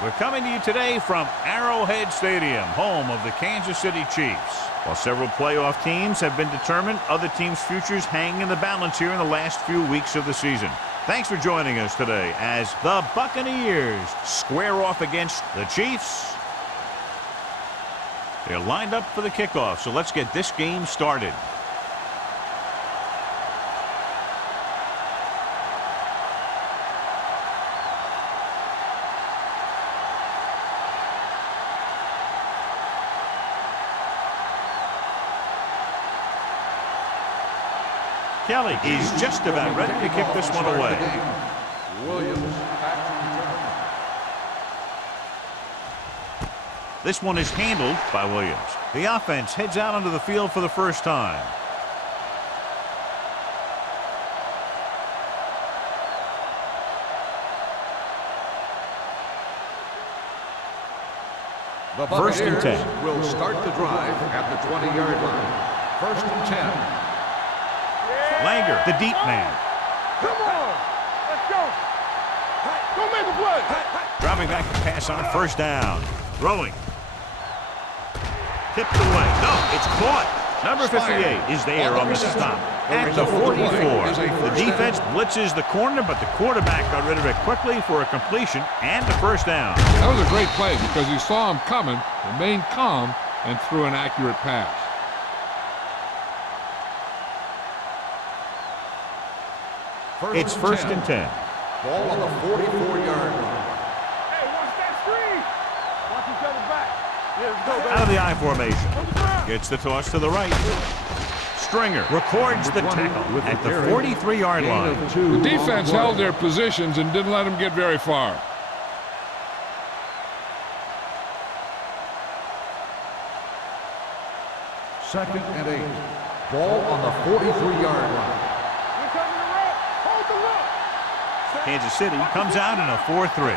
We're coming to you today from Arrowhead Stadium, home of the Kansas City Chiefs. While several playoff teams have been determined, other teams' futures hang in the balance here in the last few weeks of the season. Thanks for joining us today as the Buccaneers square off against the Chiefs. They're lined up for the kickoff, so let's get this game started. Kelly is just about ready to kick this one away. This one is handled by Williams. The offense heads out onto the field for the first time. The First and 10. Will start the drive at the 20-yard line. First and 10. Langer, the deep man. Come on, let's go. Go make a play. Dropping back to pass on first down. Throwing. Tipped away. No, it's caught. Number 58 is there on the stop at the 44. The defense blitzes the corner, but the quarterback got rid of it quickly for a completion and a first down. That was a great play because he saw him coming, remained calm, and threw an accurate pass. It's first and 10. Ball on the 44-yard line. Hey, watch that screen. Watch each other back. Yeah, let's go, baby. Out of the I formation. Gets the toss to the right. Stringer records the tackle at the 43-yard line. The defense held their positions and didn't let them get very far. Second and 8. Ball on the 43-yard line. Kansas City comes out in a 4-3.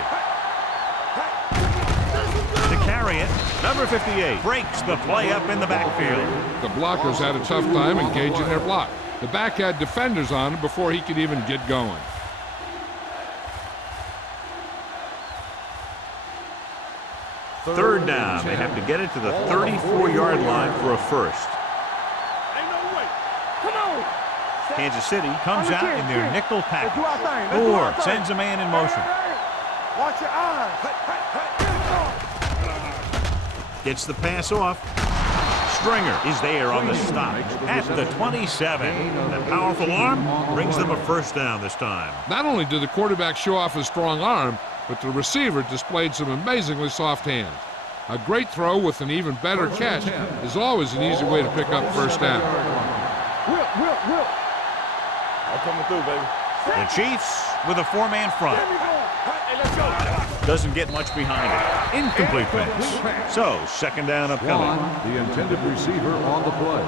To carry it, number 58 breaks the play up in the backfield. The blockers had a tough time engaging their block. The back had defenders on him before he could even get going. Third down. They have to get it to the 34-yard line for a first. Ain't no way. Come on. Kansas City comes out in their nickel package. Let's do our thing. Moore sends a man in motion. Watch your eyes. Gets the pass off. Stringer is there on the stop at the 27. The powerful arm brings them a first down this time. Not only did the quarterback show off his strong arm, but the receiver displayed some amazingly soft hands. A great throw with an even better catch is always an easy way to pick up first down. Whip. I'm coming through, baby. The Chiefs with a four-man front. Hey, let's go. Doesn't get much behind it. Incomplete pass. So, second down upcoming. The intended receiver on the play.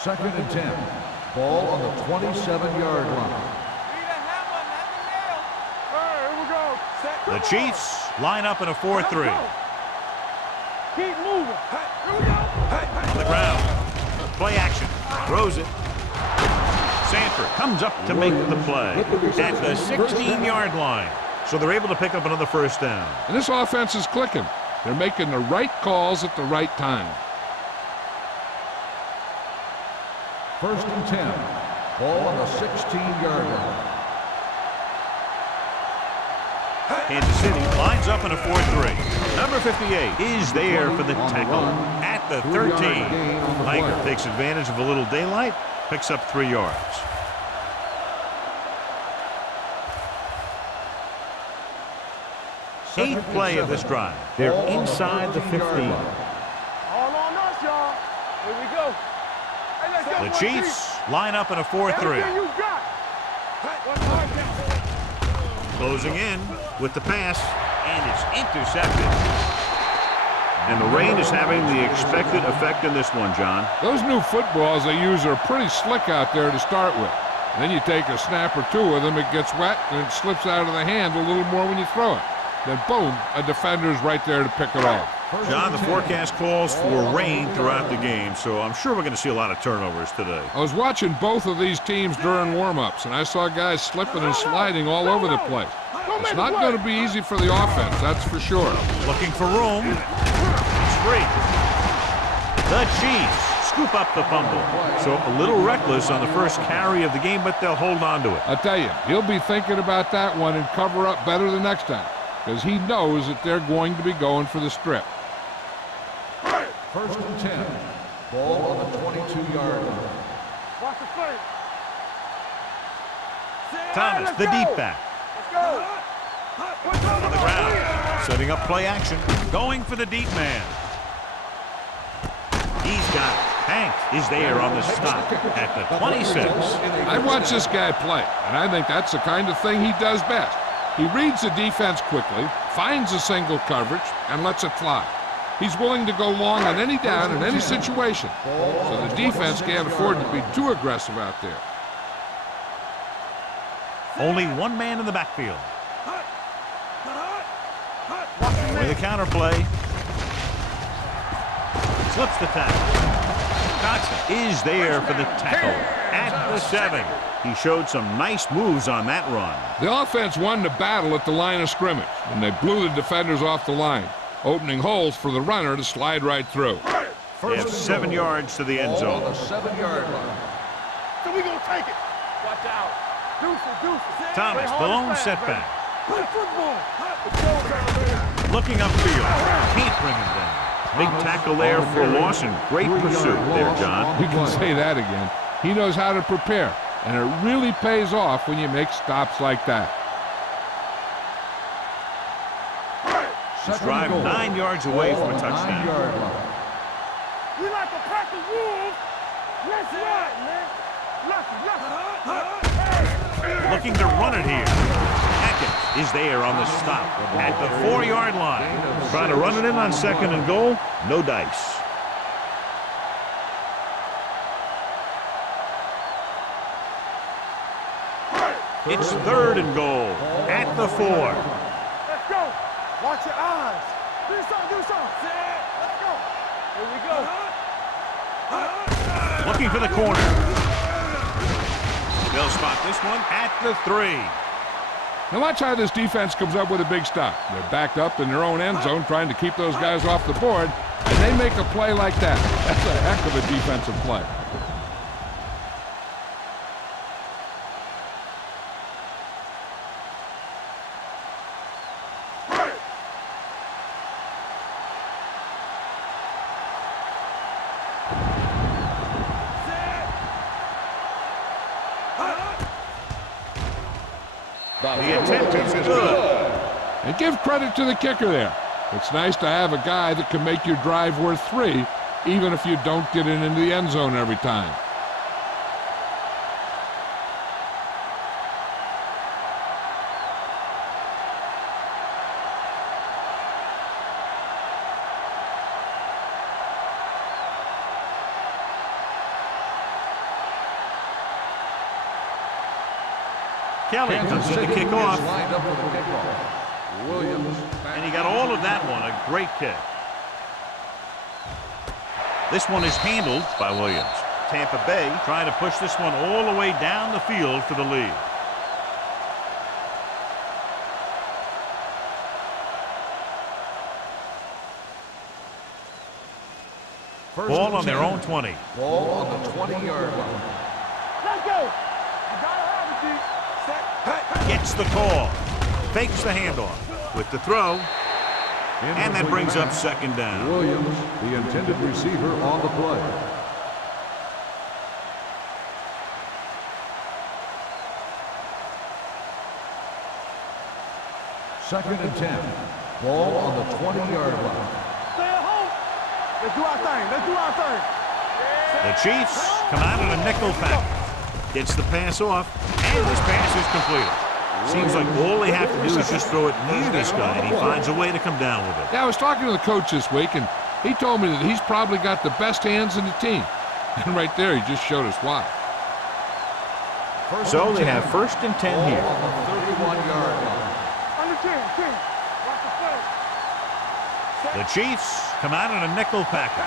Second and 10. Ball on the 27-yard line. The Chiefs line up in a 4-3. Keep moving. Here we go. On the ground. Play action. Throws it. Sanford comes up to make the play at the 16-yard line. So they're able to pick up another first down. And this offense is clicking. They're making the right calls at the right time. First and 10. Ball on the 16-yard line. Kansas City lines up in a 4-3. Number 58 is there for the tackle at the 13. Langer takes advantage of a little daylight, picks up 3 yards. Eighth play of this drive. They're inside the 15. All on us, y'all. Here we go. Hey, let's go. The Chiefs line up in a 4-3. Everything you got. Closing in with the pass, and it's intercepted. And the rain is having the expected effect in this one, John. Those new footballs they use are pretty slick out there to start with. And then you take a snap or two of them, it gets wet, and it slips out of the hand a little more when you throw it. then boom, a defender's right there to pick it off. John, the forecast calls for rain throughout the game, so I'm sure we're going to see a lot of turnovers today. I was watching both of these teams during warm-ups, and I saw guys slipping and sliding all over the place. It's not going to be easy for the offense, that's for sure. Looking for room. It's free. The Chiefs scoop up the fumble. So a little reckless on the first carry of the game, but they'll hold on to it. I tell you, he'll be thinking about that one and cover up better the next time, because he knows that they're going to be going for the strip. First and 10. Ball on the 22-yard line. Watch the play. Thomas, the deep back. Let's go. On the ground. Setting up play action. Going for the deep man. He's got it. Hank is there on the stop at the 26. I watch this guy play, and I think that's the kind of thing he does best. He reads the defense quickly, finds a single coverage, and lets it fly. He's willing to go long on any down in any situation, so the defense can't afford to be too aggressive out there. Only one man in the backfield. With a counter play. Slips the tackle. Johnson is there for the tackle at the 7. He showed some nice moves on that run. The offense won the battle at the line of scrimmage, and they blew the defenders off the line, opening holes for the runner to slide right through. They have 7 yards to the end Ball on zone. the 7-yard line. So we gonna take it. Watch out. Deuces. Thomas, the lone setback. Play football. It's showtime, baby. Looking upfield. Can't bring him down. Big tackle there for loss and great pursuit there, John. You can say that again. He knows how to prepare, and it really pays off when you make stops like that. He's driving 9 yards away from a touchdown. 9-yard line. We like a pack of wolves. Let's ride, man. Let's. Looking to run it here. Hackett is there on the stop at the 4-yard line. Trying to run it in on 2nd and goal. No dice. It's 3rd and goal at the 4. Let's go. Watch your eyes. Do something. Let's go. Here we go. Looking for the corner. They'll spot this one at the 3. Now watch how this defense comes up with a big stop. They're backed up in their own end zone trying to keep those guys off the board, and they make a play like that. That's a heck of a defensive play. The attempt is good. And give credit to the kicker there. It's nice to have a guy that can make your drive worth 3, even if you don't get it into the end zone every time. Kelly comes in to kick off. Lined up for the kickoff. Williams. And he got all of that one. A great kick. This one is handled by Williams. Tampa Bay trying to push this one all the way down the field for the lead. Ball on their own 20. Ball on the 20-yard line. Let's go. You gotta have it, G. Set. Gets the call. Fakes the handoff with the throw. And that brings up second down. Williams, the intended receiver on the play. Second and 10. Ball on the 20-yard line. Stay at home. Let's do our thing. Let's do our thing. The Chiefs come out in a nickel pack. Gets the pass off, and this pass is completed. Seems like all they have to do is just throw it near this guy, and he finds a way to come down with it. Yeah, I was talking to the coach this week, and he told me that he's probably got the best hands in the team. And right there, he just showed us why. So they have first and 10 here. On the 31-yard line. Under 10. Watch The Chiefs come out in a nickel package.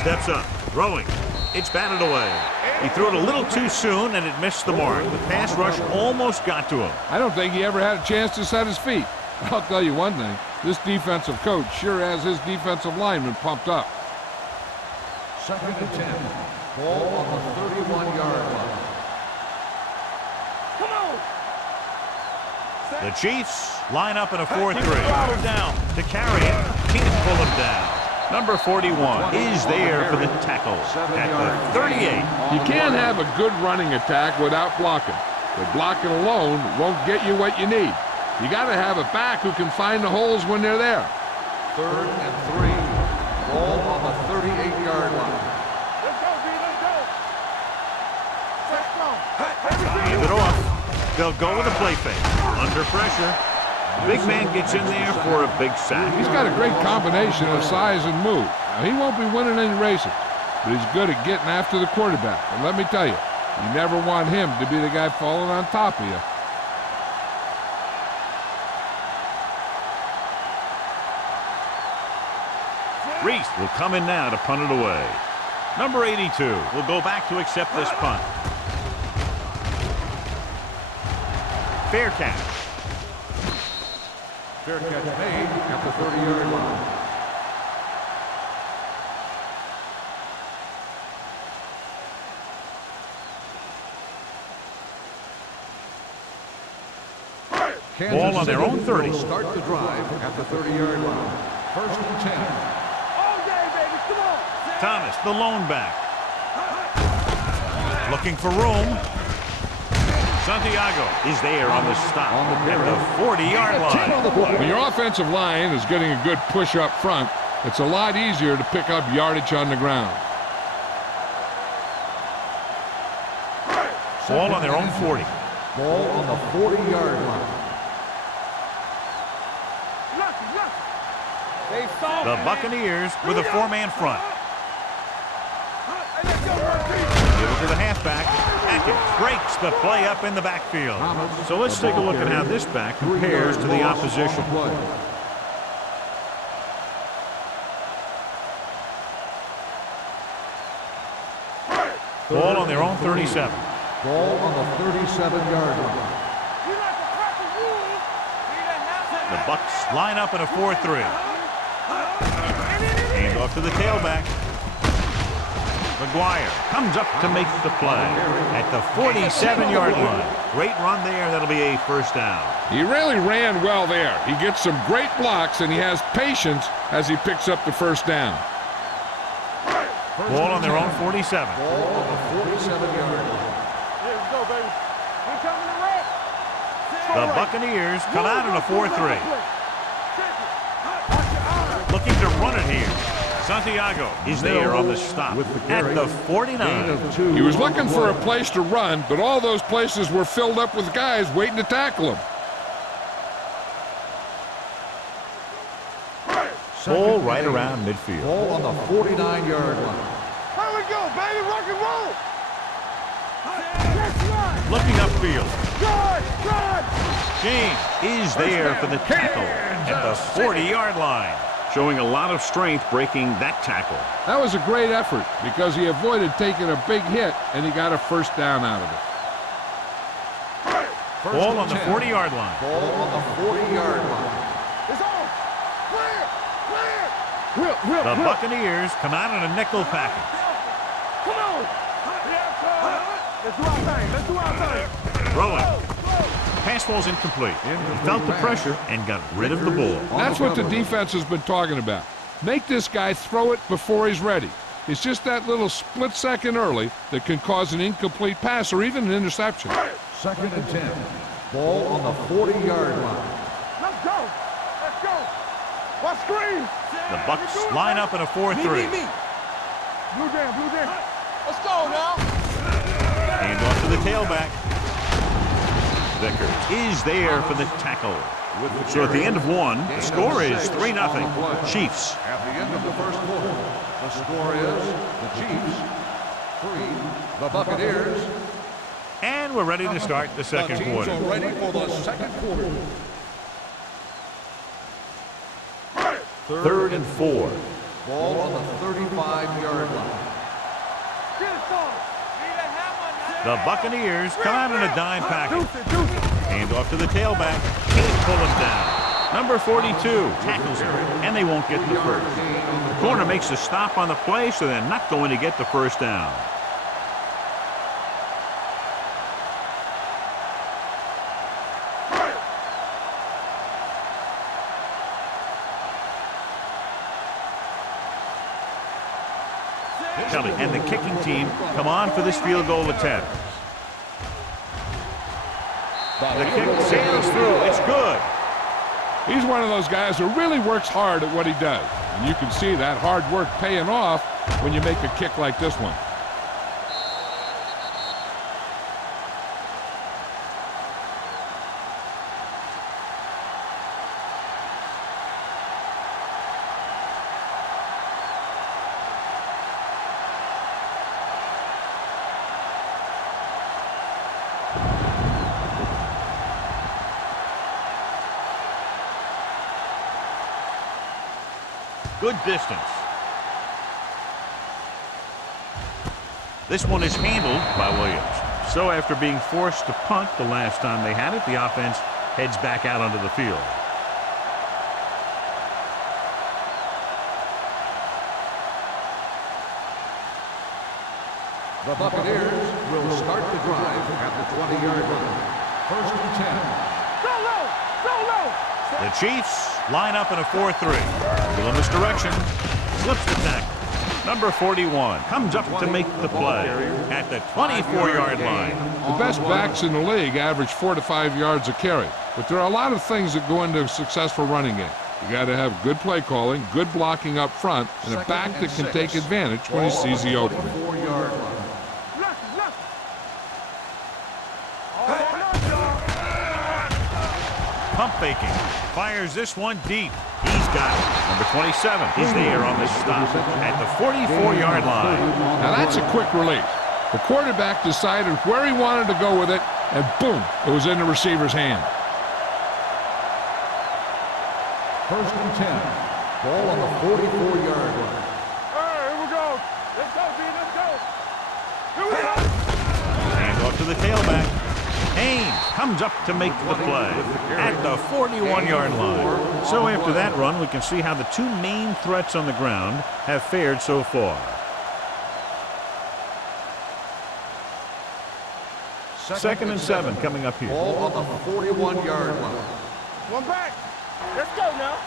Steps up, throwing. It's batted away. He threw it a little too soon, and it missed the mark. The pass rush almost got to him. I don't think he ever had a chance to set his feet. I'll tell you one thing. This defensive coach sure has his defensive lineman pumped up. 2nd and 10. Ball on the 31-yard line. Come on. The Chiefs line up in a 4-3. Down to carry it. Can't pull him down. Number 41 is there for the tackle at the 38. You can't have a good running attack without blocking. But blocking alone won't get you what you need. You got to have a back who can find the holes when they're there. 3rd and 3. Ball on the 38-yard line. Let's go, B. Let's go. Let's go. Hand it off. They'll go with a play fake. Under pressure. Big man gets in there for a big sack. He's got a great combination of size and move. Now, he won't be winning any races, but he's good at getting after the quarterback. And let me tell you, you never want him to be the guy falling on top of you. Reese will come in now to punt it away. Number 82 will go back to accept this punt. Fair catch. Fair catch made at the 30-yard line. Ball on their own 30. Will start the drive at the 30-yard line. 1st and 10. All day, baby. Come on. Thomas, the lone back. Looking for room. Santiago is there on the stop at the 40-yard line. When your offensive line is getting a good push up front, it's a lot easier to pick up yardage on the ground. Ball on their own 40. Ball on the 40-yard line. The Buccaneers with a four-man front. Give it to the halfback. Atkins breaks the play up in the backfield. So let's take a look at how this back compares to the opposition. Ball on their own 37. Ball on the 37-yard line. The Bucs line up in a 4-3. Hand off to the tailback. McGuire comes up to make the play at the 47-yard line. Great run there. That'll be a first down. He really ran well there. He gets some great blocks, and he has patience as he picks up the first down. Ball on their own 47. Ball on the 47-yard line. Let's go, baby. We're coming to rest. The Buccaneers come out in a 4-3. Looking to run it here. Santiago is there on the stop at the 49. He was looking for a place to run, but all those places were filled up with guys waiting to tackle him. Ball right around midfield. Ball on the 49-yard line. Here we go, baby. Rock and roll. Looking upfield. Good. James is there for the tackle at the 40-yard line. Showing a lot of strength breaking that tackle. That was a great effort because he avoided taking a big hit, and he got a first down out of it. Ball on the 40-yard line. Ball on the 40-yard line. It's on. Clear. The Buccaneers come out in a nickel package. Come on. Let's do our thing. Throwing. Pass falls incomplete. He felt the pressure and got rid of the ball. That's what the defense has been talking about. Make this guy throw it before he's ready. It's just that little split second early that can cause an incomplete pass or even an interception. 2nd and 10. Ball on the 40-yard line. Let's go. Watch screen. The Bucs line up in a 4-3. Blue jam. Let's go now. Hand off to the tailback. Vickers is there for the tackle. So at the end of one, the score is 3-0. Chiefs. At the end of the first quarter, the score is the Chiefs 3, the Buccaneers. And we're ready to start the second The teams quarter. are ready for the second quarter. 3rd and 4. Ball on the 35-yard line. The Buccaneers come out in a dime package. Hand off to the tailback. Can't pull him down. Number 42 tackles him, and they won't get the first. The corner makes a stop on the play, so they're not going to get the first down. Kelly and the kicking team come on for this field goal attempt. The kick sails through. It's good. He's one of those guys who really works hard at what he does. And you can see that hard work paying off when you make a kick like this one. Good distance. This one is handled by Williams. So after being forced to punt the last time they had it, the offense heads back out onto the field. The Buccaneers will start the drive at the 20-yard line. 1st and 10. Go low! Go low! The Chiefs line up in a 4-3. Little misdirection. Slips the tackle. Number 41 comes up to make the play at the 24-yard line. The best backs in the league average 4 to 5 yards a carry. But there are a lot of things that go into a successful running game. You got to have good play calling, good blocking up front, and a back that can take advantage when he sees the opening. 4-yard line. Pump faking. Fires this one deep. He's got it. Number 27 is there on the stop at the 44-yard line. Now that's a quick release. The quarterback decided where he wanted to go with it, and boom, it was in the receiver's hand. 1st and 10. Ball on the 44-yard line. All right, here we go. Let's go, B. Let's go. Here we go. Hand off to the tailback. Haynes comes up to make the play at the 41-yard line. So after that run, we can see how the two main threats on the ground have fared so far. 2nd and 7 coming up here. Ball on the 41-yard line. One back. Let's go now.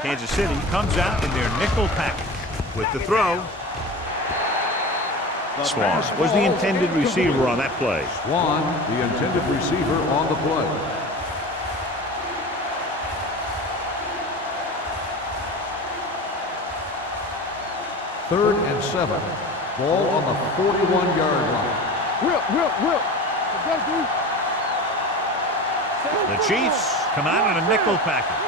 Kansas City comes out in their nickel package with the throw. Swan was the intended receiver on that play. Swan, the intended receiver on the play. Third and 7. Ball on the 41-yard line. Whip. Let's go, The Chiefs come out in a nickel package.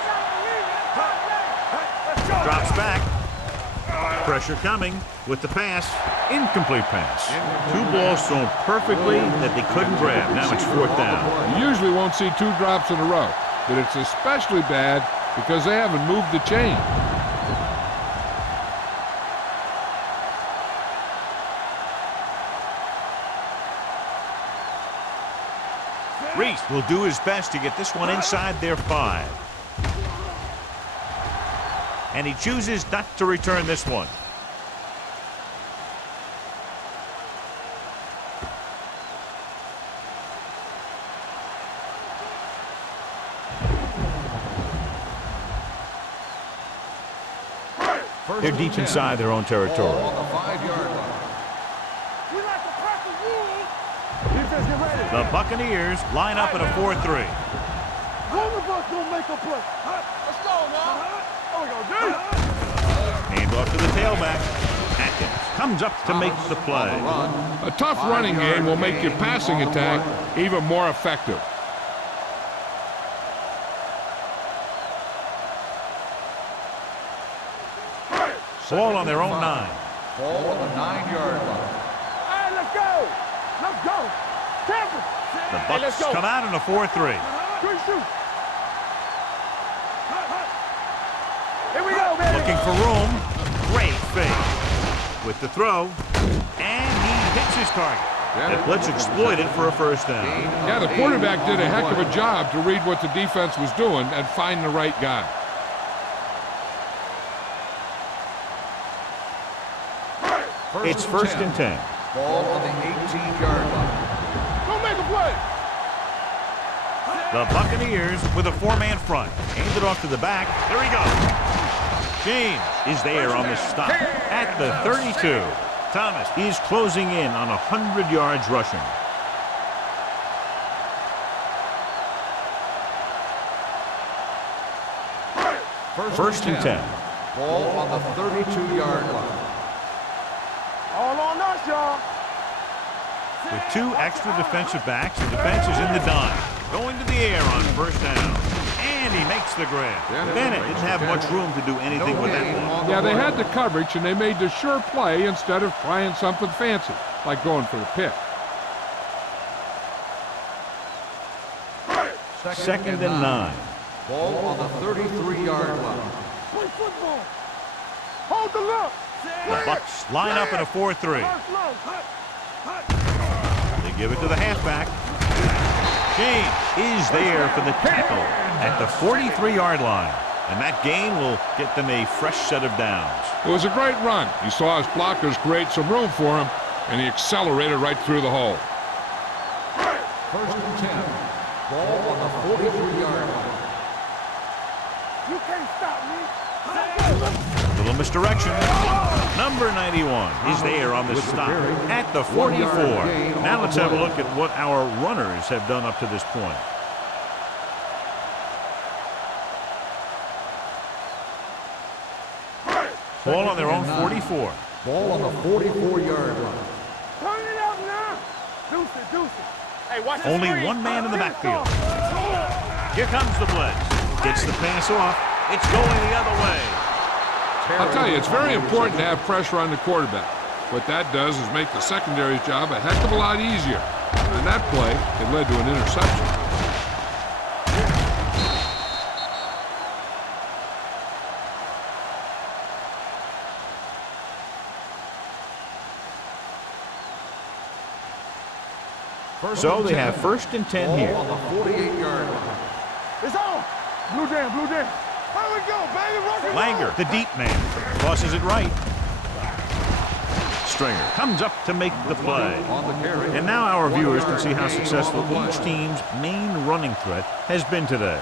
Drops back. Pressure coming with the pass. Incomplete pass. Two balls thrown perfectly that they couldn't grab. Now it's 4th down. You usually won't see 2 drops in a row, but it's especially bad because they haven't moved the chain. Reese will do his best to get this one inside their 5. And he chooses not to return this one. They're deep inside their own territory. On the 5-yard line. We like to crack the rules. Defense, get ready. The Buccaneers line up in a 4-3. One of us gonna make a play. Let's go now. There we go, dude. Hand off to the tailback. Atkins comes up to make the play. A tough running game will make your passing attack even more effective. Ball on their own 9. Ball on the 9-yard line. All right, let's go. Let's go. Tampa. The Bucs come out in a 4-3. Good shoot. looking for room. Great fake. With the throw. And he hits his target. And let's exploit it for a first down. Yeah, the quarterback did a heck of a job to read what the defense was doing and find the right guy. It's first and 10. Ball on the 18-yard line. Don't make a play. The Buccaneers with a four-man front. Hands it off to the back. There he goes. James is there on the stop at the 32. Thomas is closing in on 100 yards rushing. First and 10. Ball on the 32-yard line. All on us, y'all. With two extra defensive backs, the defense is in the dime. Going to the air on first down. And he makes the grab. Bennett didn't have much room to do anything with that one. Yeah, they had the coverage, and they made the sure play instead of trying something fancy, like going for the pick. Second and 9. Ball on the 33-yard line. Play football. Hold the look. The Bucs line up in a 4-3. They give it to the halfback. James is there for the tackle at the 43-yard line. And that gain will get them a fresh set of downs. It was a great run. He saw his blockers create some room for him, and he accelerated right through the hole. First and 10. Ball on the 43-yard line. You can't stop me. Little misdirection. Number 91 is there on the stop at the 44. Now let's have a look at what our runners have done up to this point. Ball on their own 44. Ball on the 44-yard line. Turn it up now. Deuce it, deuce it. Hey, watch the Only screen. one man in the backfield. Here comes the blitz. Gets the pass off. It's going the other way. I'll tell you, it's very important to have pressure on the quarterback. What that does is make the secondary's job a heck of a lot easier. And that play, it led to an interception. So they have first and 10 here. Ball on the 48-yard line. It's on. Blue jam, blue jam. Here we go, baby. Rock and roll. Langer, the deep man, tosses it right. Stringer comes up to make the play. On the carry. And now our viewers can see how successful each team's main running threat has been today.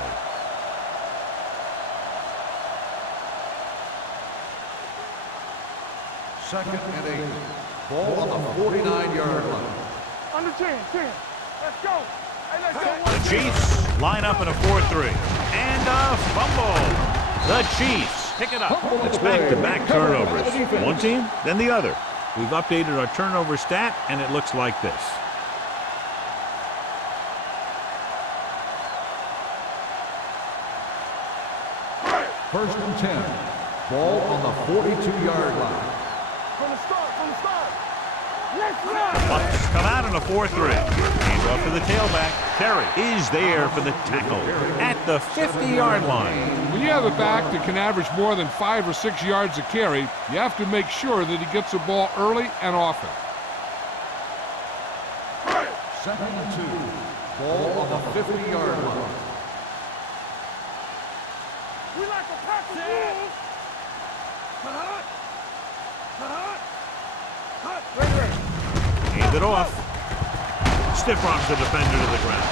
Second and 8. Ball on the 49-yard line. Under 10, 10. Let's go. Hey, let's go. The Chiefs line up in a 4-3. And a fumble. The Chiefs pick it up. It's back-to-back turnovers. One team, then the other. We've updated our turnover stat, and it looks like this. First and 10. Ball on the 42-yard line. From the start, from the start. Let's go. Bucs come out in a 4-3. Hands off to the tailback. Terry is there for the tackle at the 50-yard line. When you have a back that can average more than 5 or 6 yards a carry, you have to make sure that he gets the ball early and often. Second and 2. Ball on the 50-yard line. We like a pack of wolves. Hand it off. Stiff arms the defender to the ground.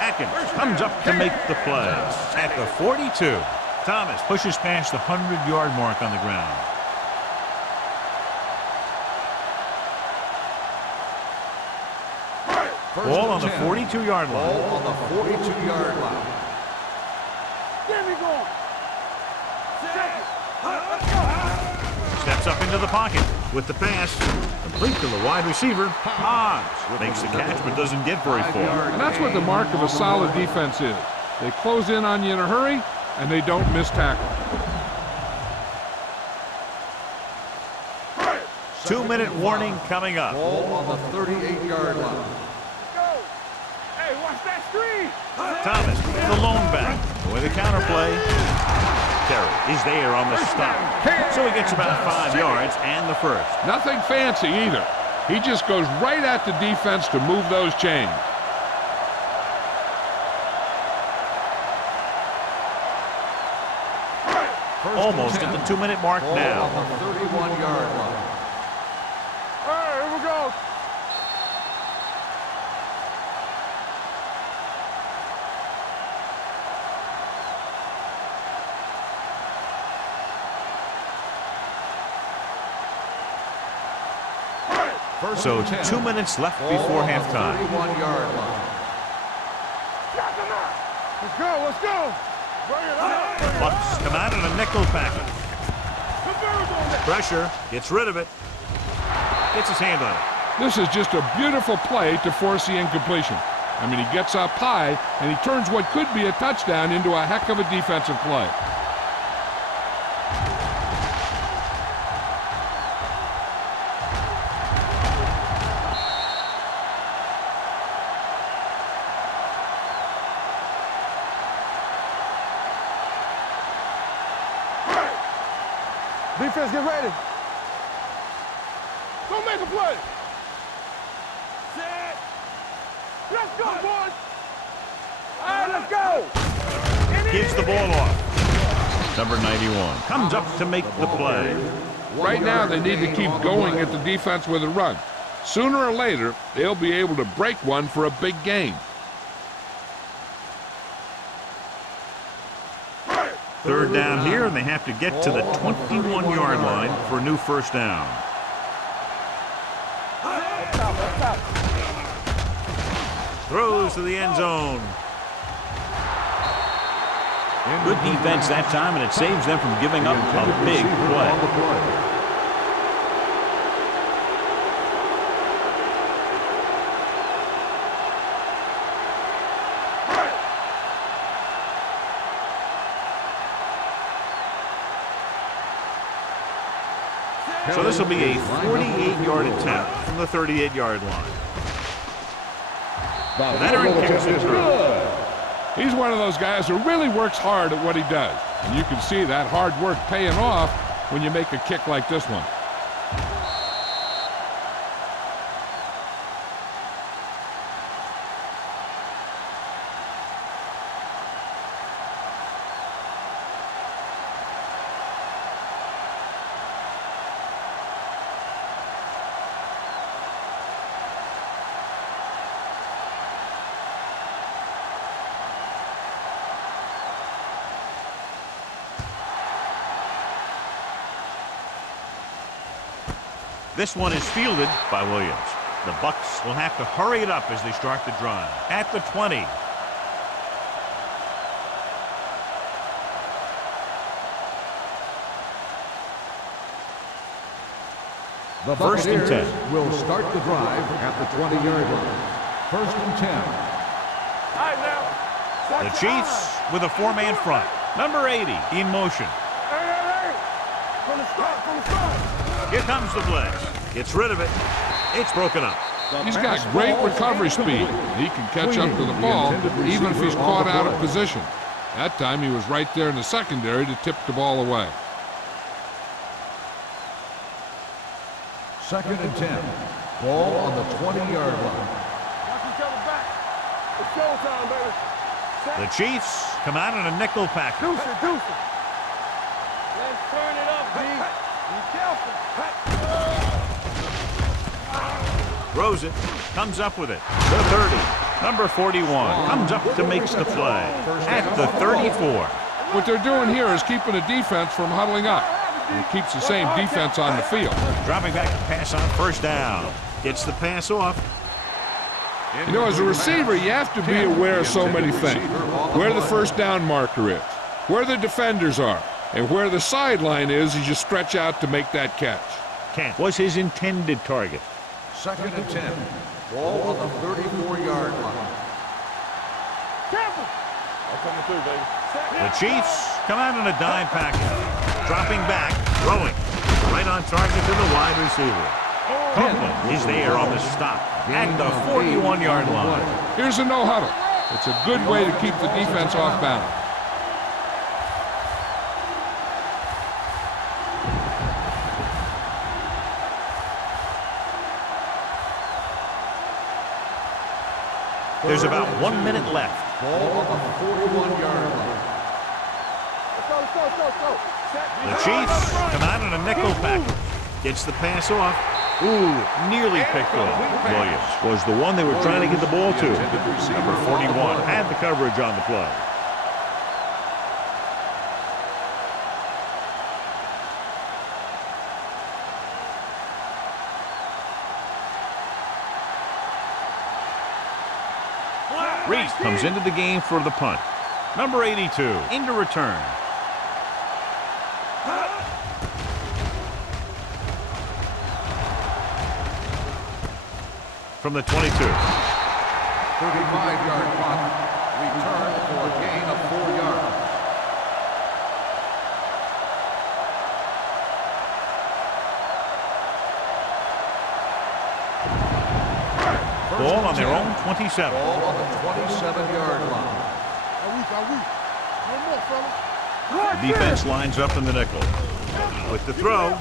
Atkins comes up to make the play at the 42. Thomas pushes past the 100-yard mark on the ground. Ball on the 42-yard line. Ball on the 42-yard line. Get me going. Steps up into the pocket with the pass. Complete to the wide receiver. Hobbs makes the catch but doesn't get very far. And that's what the mark of a solid defense is. They close in on you in a hurry, and they don't miss tackle. 2-minute warning coming up. Ball on the 38-yard line. Go. Hey, watch that screen. Thomas, the lone back. Away the counter play. secondary is there on the stop. So he gets about 5 yards and the first. Nothing fancy either. He just goes right at the defense to move those chains. Almost at the 2-minute mark now. On the 31-yard line. All right, here we go. So 2 minutes left before halftime. 31-yard line. Let's go, let's go. Bring it on. Bucks come out in a nickel package. Pressure, gets rid of it. Gets his hand on it. This is just a beautiful play to force the incompletion. I mean, he gets up high, and he turns what could be a touchdown into a heck of a defensive play. Defense, get ready. Go make a play. Set. Let's go, boys. All right, let's go. Gives the ball off. Number 91 comes up to make the play. Right now, they need to keep going at the defense with a run. Sooner or later, they'll be able to break one for a big gain. Third down here, and they have to get to the 21-yard line for a new first down. Throws to the end zone. Good defense that time, and it saves them from giving up a big play. So this will be a 48-yard attempt from the 38-yard line. The veteran kicks it through. He's one of those guys who really works hard at what he does. And you can see that hard work paying off when you make a kick like this one. This one is fielded by Williams. The Bucks will have to hurry it up as they start the drive. At the 20. The First and 10. will start the drive at the 20-yard line. First and 10. All right, now. The Chiefs with a 4-man front. Number 80 in motion. Hey. From the start, from the start. Here comes the blitz. Gets rid of it. It's broken up. He's got great recovery speed. He can catch up to the ball even if he's caught out of position. That time he was right there in the secondary to tip the ball away. Second and 10. Ball on the 20-yard line. Watch each other back. It's showtime, baby. The Chiefs come out in a nickel package. Deuce it. Let's turn it up, B. Be careful. Throws it. Comes up with it. The 30. Number 41 comes up to make the play. At the 34. What they're doing here is keeping the defense from huddling up. And it keeps the same defense on the field. Dropping back to pass on first down. Gets the pass off. You know, as a receiver, you have to be aware of so many things. Where the first down marker is, where the defenders are, and where the sideline is as you stretch out to make that catch. Kent was his intended target. Second and 10. Ball on the 34-yard line. Careful. I'm coming through, baby. The Chiefs come out in a dime package. Dropping back, throwing. Right on target to the wide receiver. Copeland is there on the stop at the 41-yard line. Here's a no-huddle. It's a good way to keep the defense off balance. There's about 1 minute left. Ball on the 41-yard line. Let's go. The Chiefs come out in a nickel package. Gets the pass off. Ooh, nearly picked off. Williams was the one they were trying to get the ball to. Number 41 had the coverage on the play. Reese comes into the game for the punt. Number 82 into return. From the 22. 35-yard punt. Return for a gain of 4 yards. Ball on their own 27. Ball on the 27-yard line. No more, fellas. The defense lines up in the nickel. With the throw.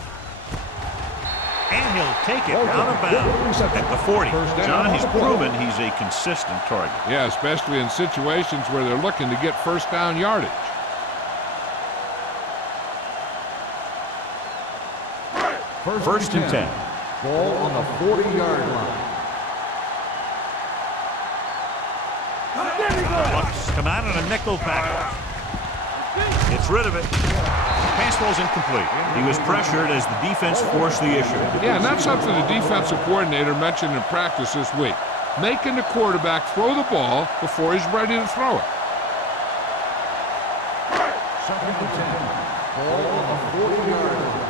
And he'll take it out of bounds at the 40. John, he's proven he's a consistent target. Yeah, especially in situations where they're looking to get first down yardage. First and 10. Ball on the 40-yard line. Bucks come out in a nickel package. Gets rid of it. Pass ball's incomplete. He was pressured as the defense forced the issue. Yeah, and that's something the defensive coordinator mentioned in practice this week. Making the quarterback throw the ball before he's ready to throw it. Second and 10. Ball on the 40-yard line.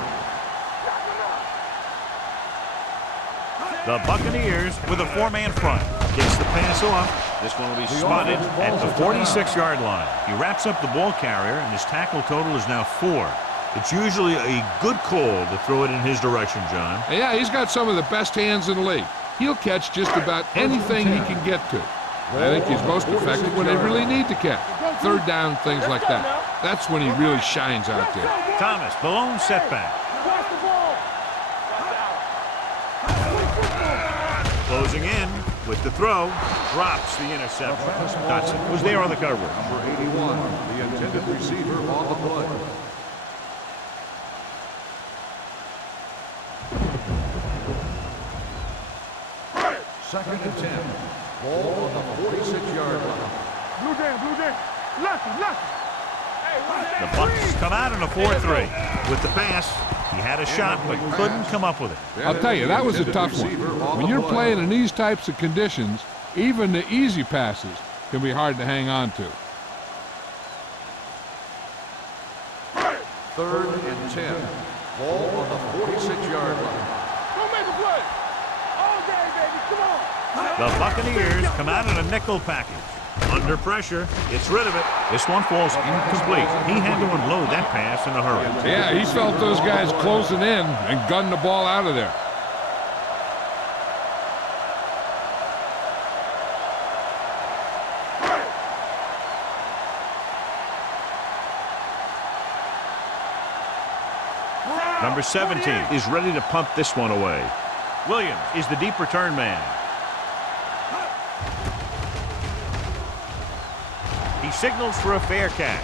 The Buccaneers with a four-man front. Gets the pass off. This one will be spotted at the 46-yard line. He wraps up the ball carrier, and his tackle total is now 4. It's usually a good call to throw it in his direction, John. Yeah, he's got some of the best hands in the league. He'll catch just about anything he can get to. I think he's most effective when they really need to catch. Third down, things like that. That's when he really shines out there. Thomas, the lone setback. Closing in with the throw, drops the interception. Dotson was there on the coverage. Number 81, the intended receiver on the play. Second and 10. Ball on the 46-yard line. Blue jam. Lefty. The Bucs come out in a 4-3. With the pass, he had a shot but couldn't come up with it. I'll tell you, that was a tough one. When you're playing in these types of conditions, even the easy passes can be hard to hang on to. Third and 10. Ball on the 46-yard line. Don't make a play. All day, baby. Come on. The Buccaneers come out in a nickel package. Under pressure, gets rid of it. This one falls incomplete. He had to unload that pass in a hurry. Yeah, he felt those guys closing in and gunned the ball out of there. Number 17 is ready to punt this one away. Williams is the deep return man. He signals for a fair catch.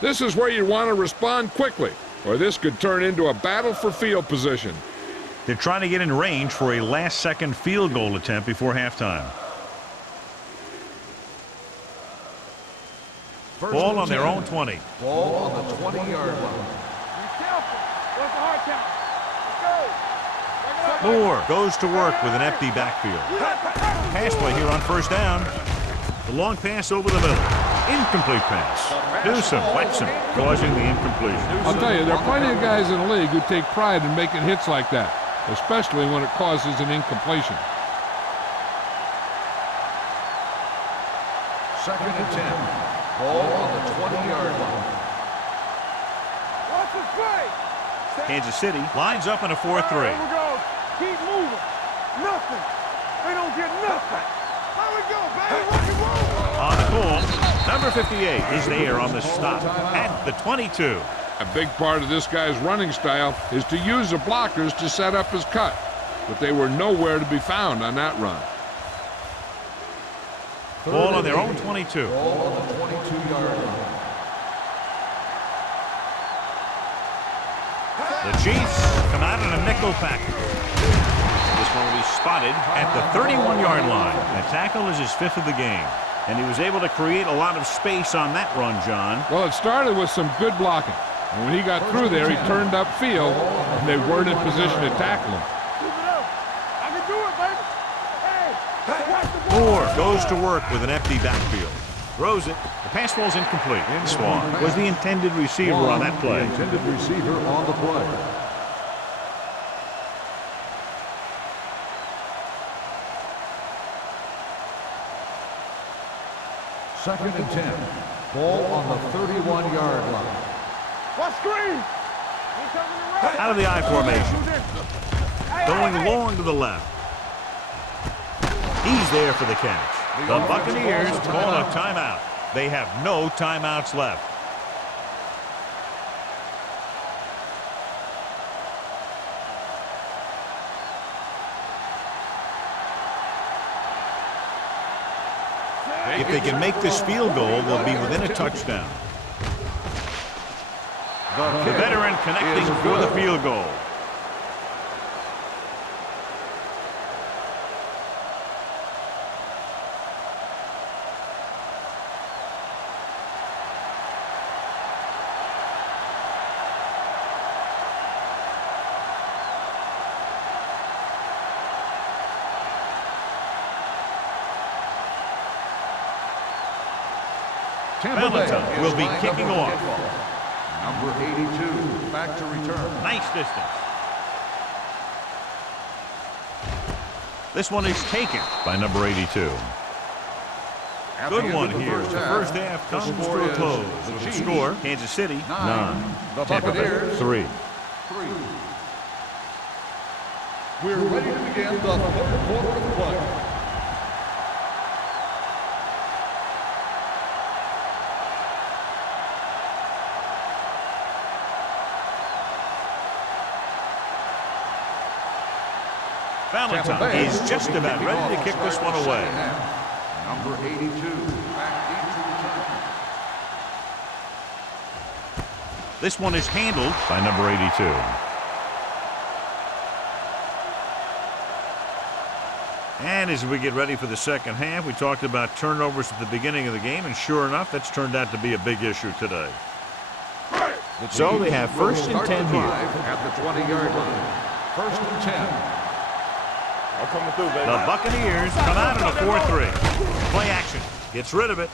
This is where you want to respond quickly, or this could turn into a battle for field position. They're trying to get in range for a last-second field goal attempt before halftime. Ball on their own 20. Ball on the 20-yard line. Be careful. What's the hard count? Let's go. Moore goes to work with an empty backfield. Pass play here on first down. The long pass over the middle. Incomplete pass. Newsom whacks him, causing the incompletion. I'll tell you, there are plenty of guys in the league who take pride in making hits like that, especially when it causes an incompletion. Second and 10. Ball on the 20-yard line. Watch this play. Kansas City lines up in a 4-3. Here we go. Keep moving. Nothing. They don't get nothing. How we go, baby? Rock and roll. On the call, number 58 is there on the stop at the 22. A big part of this guy's running style is to use the blockers to set up his cut, but they were nowhere to be found on that run. Ball on their own 22. Ball on the 22-yard line. The Chiefs come out in a nickel package. This one will be spotted at the 31-yard line. The tackle is his 5th of the game. And he was able to create a lot of space on that run, John. Well, it started with some good blocking. And when he got through there, he turned upfield, and they weren't in position to tackle him. I can do it, baby. Hey, watch the ball. Moore goes to work with an empty backfield. Throws it. The pass ball's incomplete. Swan was the intended receiver on that play. The intended receiver on the play. Second and 10. Ball on the 31-yard line. What screen? Out of the I formation. Going long to the left. He's there for the catch. The Buccaneers call a timeout. They have no timeouts left. If they can make this field goal, they'll be within a touchdown. The veteran connecting for the field goal. Valentine will be kicking off. Number 82, back to return. Nice distance. This one is taken by number 82. Good one here. The first half comes to a close. With the score, Kansas City 9, The Tampa Bay Buccaneers 3. We're ready to begin the third quarter of play. Valentine is just about ready to kick this one away. Number 82, back into return. This one is handled by number 82. And as we get ready for the second half, we talked about turnovers at the beginning of the game, and sure enough, that's turned out to be a big issue today. So they have first and 10 here. At the 20-yard line. First and 10. I'm coming through, baby. The Buccaneers come out in a 4-3. Play action. Gets rid of it.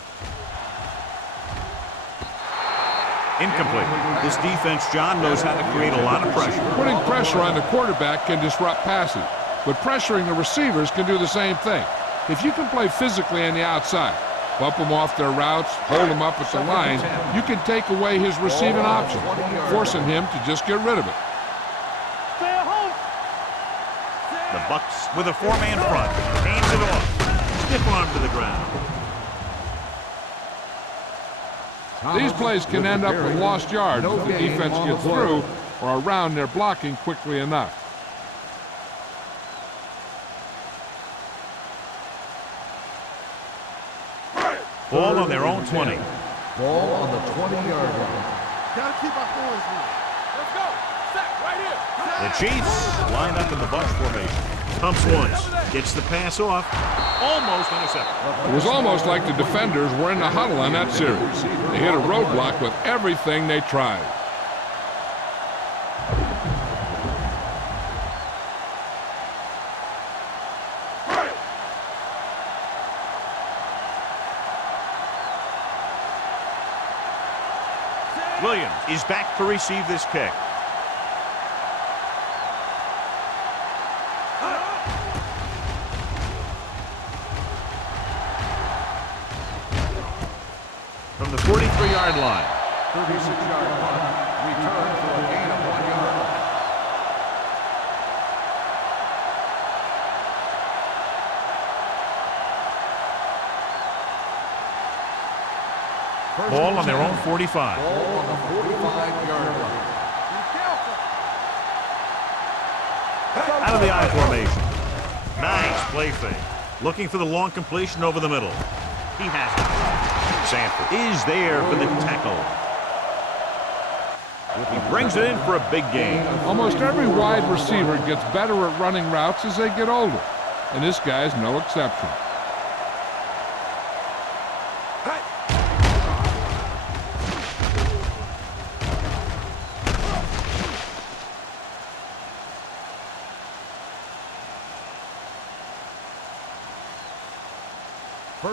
Incomplete. This defense, John, knows how to create a lot of pressure. Putting pressure on the quarterback can disrupt passing, but pressuring the receivers can do the same thing. If you can play physically on the outside, bump them off their routes, hold them up at the line, you can take away his receiving option, forcing him to just get rid of it. The Bucs with a 4-man front. Hands it off. Stiff arm to the ground. These plays can end up with lost yards if the defense gets through or around their blocking quickly enough. Ball on their own 20. Ball on the 20-yard line. Gotta keep our boys moving. Let's go. Set right here. The Chiefs line up in the bunch formation. Pumps once. Gets the pass off. Almost intercepted. It was almost like the defenders were in the huddle on that series. They hit a roadblock with everything they tried. Williams is back to receive this kick. From the 43-yard line. 36-yard punt. Return for a gain of 1 yard. Ball on their own 45. Ball on the 45-yard line. Out of the I formation. Nice play fake. Looking for the long completion over the middle. He has it. Sanford is there for the tackle. He brings it in for a big gain. Almost every wide receiver gets better at running routes as they get older, and this guy's no exception.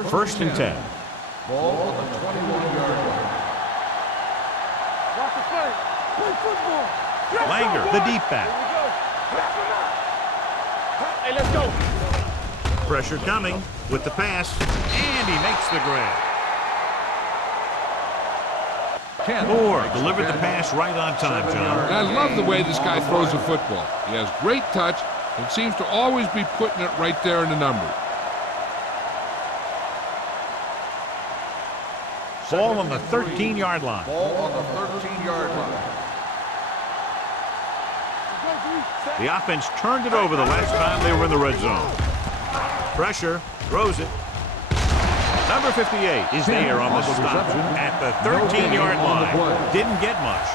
First and 10. Ball on the 21-yard line. Watch the play. Play football. Let's Langer, go, the boys. deep back. Hey, let's go. Pressure coming with the pass, and he makes the grab. Moore delivered the pass right on time, John. And I love the way this guy throws a football. He has great touch and seems to always be putting it right there in the numbers. Ball on the 13-yard line. Ball on the 13-yard line. The offense turned it over the last time they were in the red zone. Pressure, throws it. Number 58 is there on the stop at the 13-yard line. Didn't get much.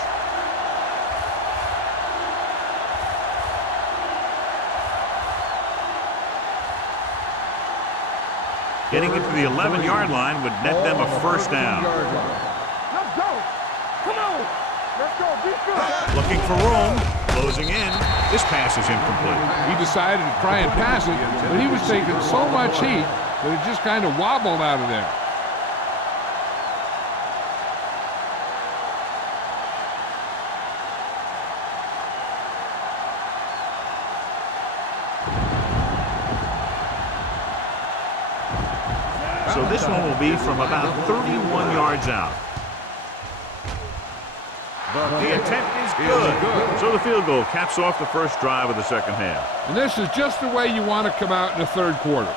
Getting it to the 11-yard line would net them a first down. Let's go. Come on. Let's go. Defense. Looking for room, closing in. This pass is incomplete. He decided to try and pass it, but he was taking so much heat that it just kind of wobbled out of there. So this one will be from about 31 yards out. The attempt is good. So the field goal caps off the first drive of the second half. And this is just the way you want to come out in the third quarter.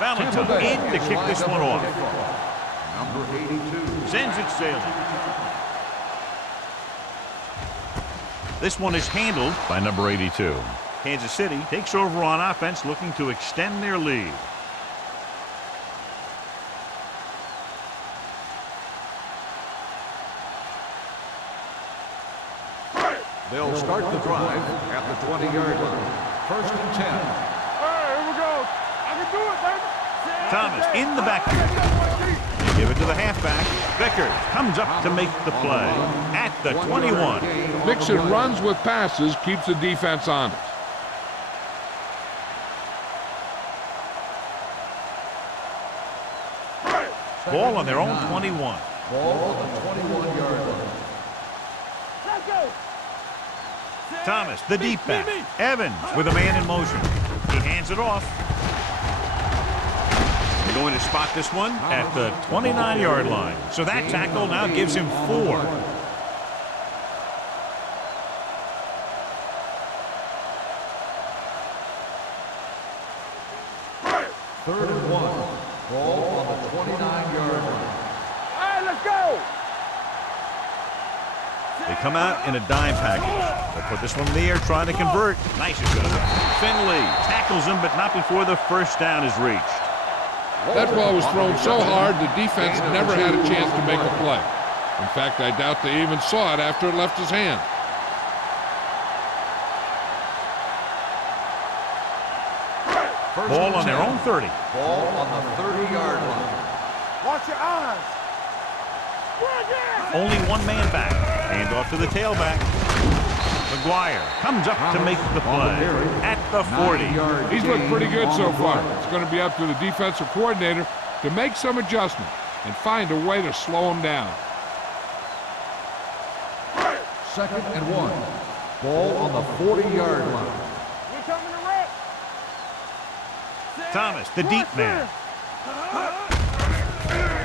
Valentine in to kick this one off. Number 82. Sends it sailing. This one is handled by number 82. Kansas City takes over on offense, looking to extend their lead. They'll start the drive at the 20-yard line. First and 10. All right, here we go. I can do it, baby. Thomas in the backfield. They give it to the halfback. Vickers comes up to make the play at the 21. Mixing runs with passes keeps the defense honest. Ball on their own 21. Ball on the 21-yard line. Let's go. Thomas, the deep back. Evans with a man in motion. He hands it off. They're going to spot this one at the 29-yard line. So that tackle now gives him 4. Third and 1. Ball on the 29-yard line. All right, let's go. They come out in a dime package. They'll put this one in the air, trying to convert. Nice as good. Finley tackles him, but not before the first down is reached. That ball was thrown so hard the defense never had a chance to make a play. In fact, I doubt they even saw it after it left his hand. Ball on their own 30. Ball on the 30-yard line. Watch your eyes. Only one man back. Hand off to the tailback. McGuire comes up to make the play at the 40. He's looked pretty good so far. It's going to be up to the defensive coordinator to make some adjustments and find a way to slow him down. Second and 1. Ball on the 40-yard line. We coming to wreck. Thomas, the deep man.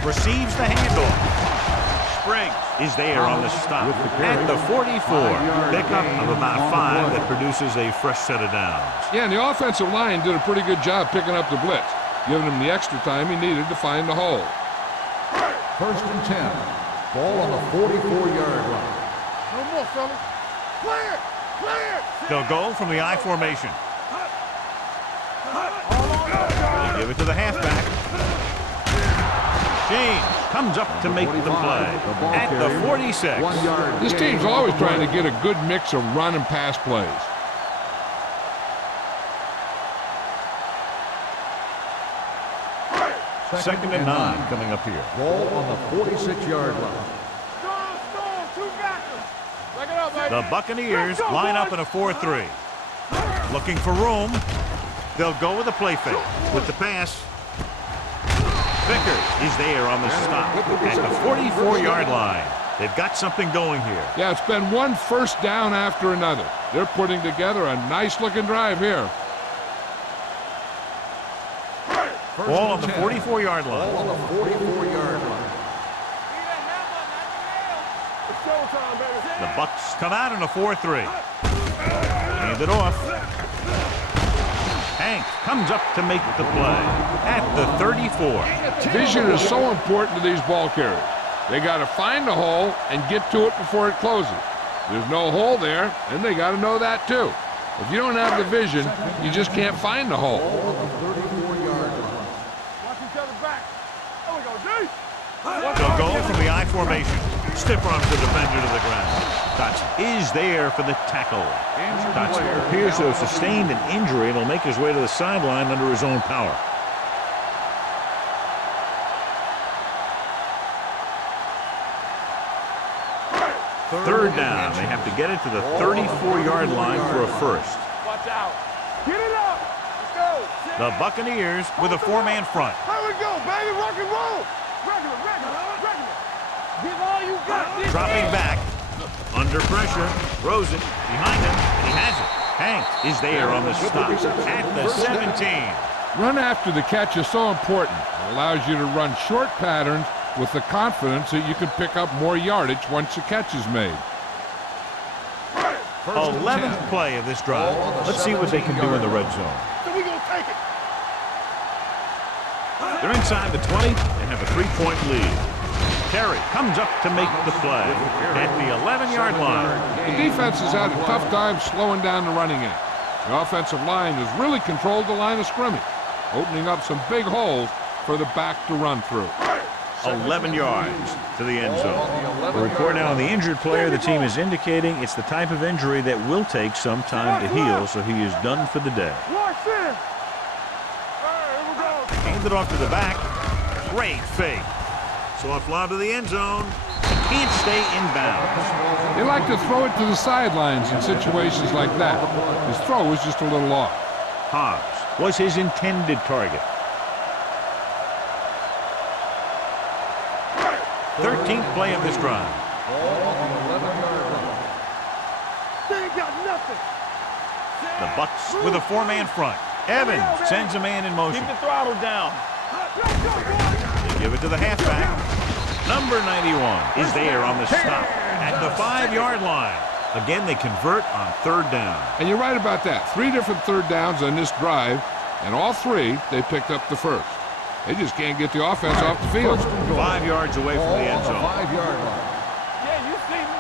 Receives the handoff. Spriggs is there on the stop. At the 44, pickup of about 5 that produces a fresh set of downs. Yeah, and the offensive line did a pretty good job picking up the blitz, giving him the extra time he needed to find the hole. 1st and 10. Ball on the 44-yard line. No more, fellas. Clear! Clear! They'll go from the I formation. All on up, guys. They give it to the halfback. James comes up to make the play at the 46. 1 yard. This team's always trying to get a good mix of run and pass plays. Second and 9 coming up here. Ball on the 46-yard line. Storm, two backers. Back it up, baby. The Buccaneers line up in a 4-3. Looking for room. They'll go with a play fake. With the pass, Vickers is there on the stop at the 44-yard line. They've got something going here. Yeah, it's been one first down after another. They're putting together a nice-looking drive here. Ball on the 44-yard line. Ball on the 44-yard line. It's showtime, baby. The Bucs come out in a 4-3. Hand it off. Hank comes up to make the play at the 34. Vision is so important to these ball carriers. They got to find the hole and get to it before it closes. There's no hole there, and they got to know that too. If you don't have the vision, you just can't find the hole. Ball on the 34-yard line. Watch each other back. There we go, D. They'll go from the I formation. Stiff arms the defender to the ground. Dotson is there for the tackle. Dotson appears to have sustained an injury and will make his way to the sideline under his own power. Third down. They have to get it to the 34-yard line for a first. Watch out. Get it up. Let's go. The Buccaneers with a 4-man front. Here we go, baby. Rock and roll. Regular. Give all you got. Dropping back. Under pressure. Throws it. Behind him. And he has it. Hank is there on the stop at the 17. Run after the catch is so important. It allows you to run short patterns with the confidence that you can pick up more yardage once the catch is made. 11th play of this drive. Let's see what they can do in the red zone. So we gonna take it. They're inside the 20 and have a 3-point lead. Terry comes up to make the play at the 11-yard line. The defense has had a tough time slowing down the running game. The offensive line has really controlled the line of scrimmage, opening up some big holes for the back to run through. 11 yards to the end zone. A report now on the injured player. The team is indicating it's the type of injury that will take some time to heal, so he is done for the day. Watch this. Here we go. Hand it off to the back. Great fake. Soft lob to the end zone. Can't stay in bounds. They like to throw it to the sidelines in situations like that. His throw was just a little off. Hobbs was his intended target. 13th play of this drive. Ball on the 11-yard line. They ain't got nothing. The Bucs with a 4-man front. Evans sends a man in motion. Keep the throttle down. Let's go, boys. They give it to the halfback. Number 91 is there on the stop at the 5-yard line. Again, they convert on 3rd down. And you're right about that. 3 different third downs on this drive, and all 3 they picked up the first. They just can't get the offense off the field. 5 yards away from the end zone. 5-yard line. Yeah, you see me.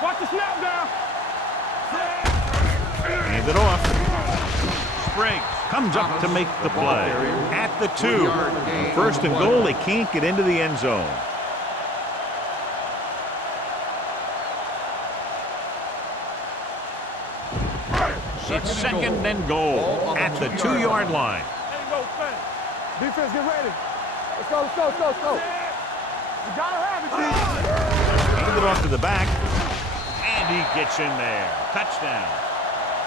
Watch the snap down. Hand it off. Spriggs comes up to make the play at the 2. First and goal, they can't get into the end zone. It's second and goal at the 2-yard line. There you go, finish. Defense, get ready. Let's go. You gotta have it, Chief. Hand it off to the back. And he gets in there. Touchdown.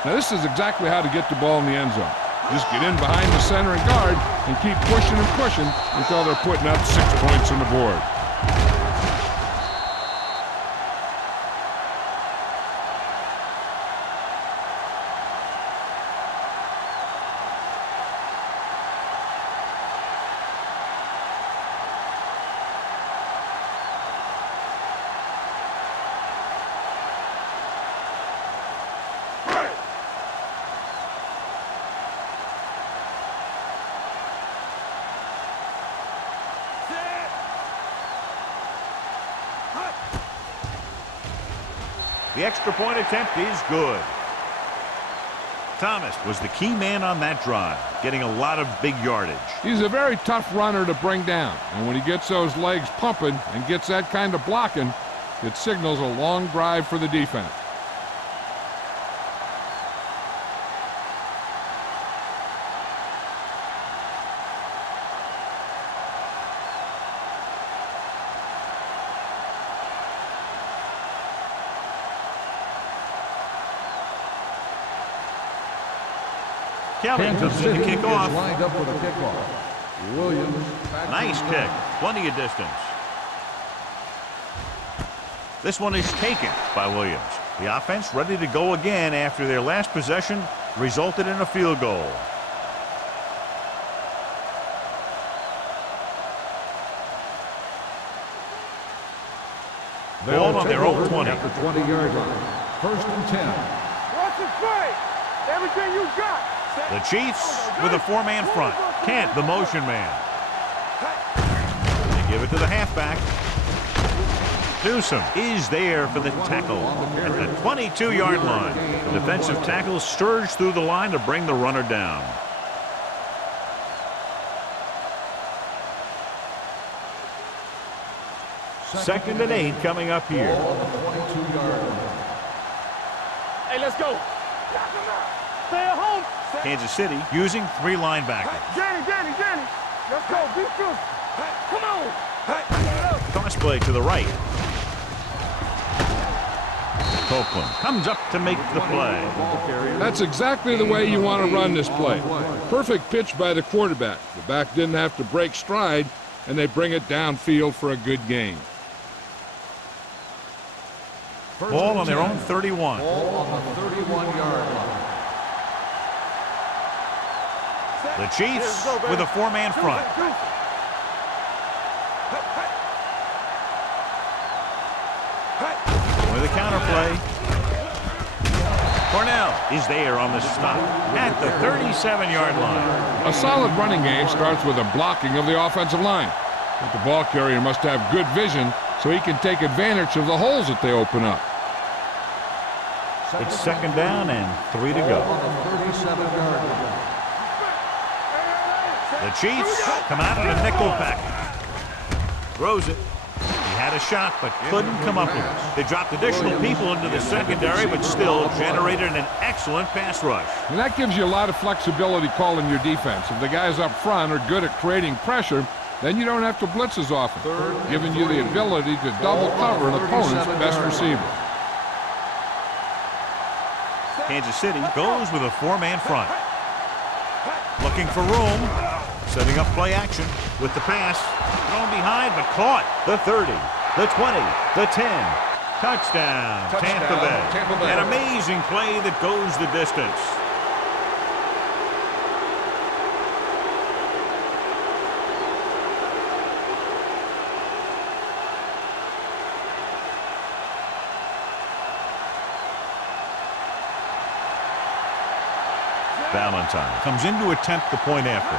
Now this is exactly how to get the ball in the end zone. Just get in behind the center and guard and keep pushing and pushing until they're putting up 6 points on the board. The extra point attempt is good. Thomas was the key man on that drive, getting a lot of big yardage. He's a very tough runner to bring down, and when he gets those legs pumping and gets that kind of blocking, it signals a long drive for the defense. Kelly comes in to kick off. Lined up with a kickoff. Williams. Nice kick. Plenty of distance. This one is taken by Williams. The offense ready to go again after their last possession resulted in a field goal. Ball on their own 20. At the 20-yard line. 1st and 10. Watch it play. Everything you got. The Chiefs with a four-man front. Kent, the motion man. They give it to the halfback. Newsom is there for the tackle at the 22-yard line. The defensive tackle surged through the line to bring the runner down. Second and 8 coming up here. Hey, let's go. Stay at home. Kansas City using 3 linebackers. Danny. Let's go. Be close. Come on. Cross play to the right. Copeland comes up to make the play. That's exactly the way you want to run this play. Perfect pitch by the quarterback. The back didn't have to break stride, and they bring it downfield for a good gain. Ball on their own 31. Ball on the 31-yard line. The Chiefs with a four-man front. With a counter play. Cornell is there on the stop at the 37-yard line. A solid running game starts with a blocking of the offensive line. But the ball carrier must have good vision so he can take advantage of the holes that they open up. It's second down and 3 to go. On the 37-yard line. The Chiefs come out in a nickel package. Throws it. He had a shot but couldn't come up with it. They dropped additional people into the secondary but still generated an excellent pass rush. And that gives you a lot of flexibility calling your defense. If the guys up front are good at creating pressure, then you don't have to blitz as often, giving you the ability to double cover an opponent's best receiver. Kansas City goes with a four-man front. Looking for room. Setting up play action with the pass. Thrown behind but caught. The 30, the 20, the 10. Touchdown, Tampa Bay. An amazing play that goes the distance. Valentine comes in to attempt the point after.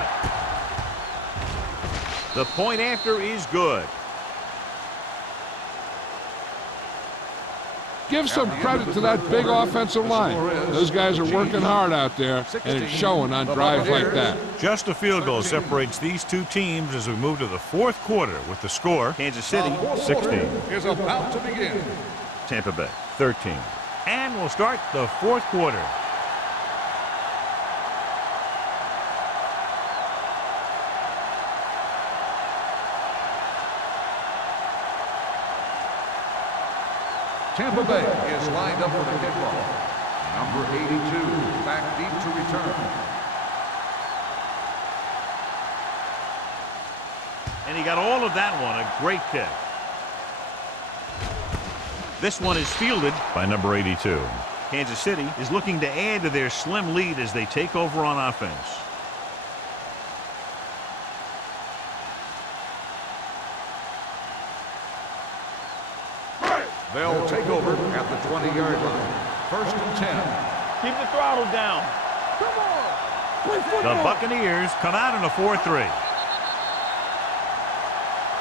The point after is good. Give some credit to that big offensive line. Those guys are working hard out there, and it's showing on drives like that. Just a field goal separates these two teams as we move to the fourth quarter with the score, Kansas City 16. Is about to begin. Tampa Bay 13. And we'll start the fourth quarter. Tampa Bay is lined up for the kickoff. Number 82, back deep to return. And he got all of that one, a great kick. This one is fielded by number 82. Kansas City is looking to add to their slim lead as they take over on offense. They'll take over at the 20-yard line. 1st and 10. Keep the throttle down. Come on. The Buccaneers come out in a 4-3.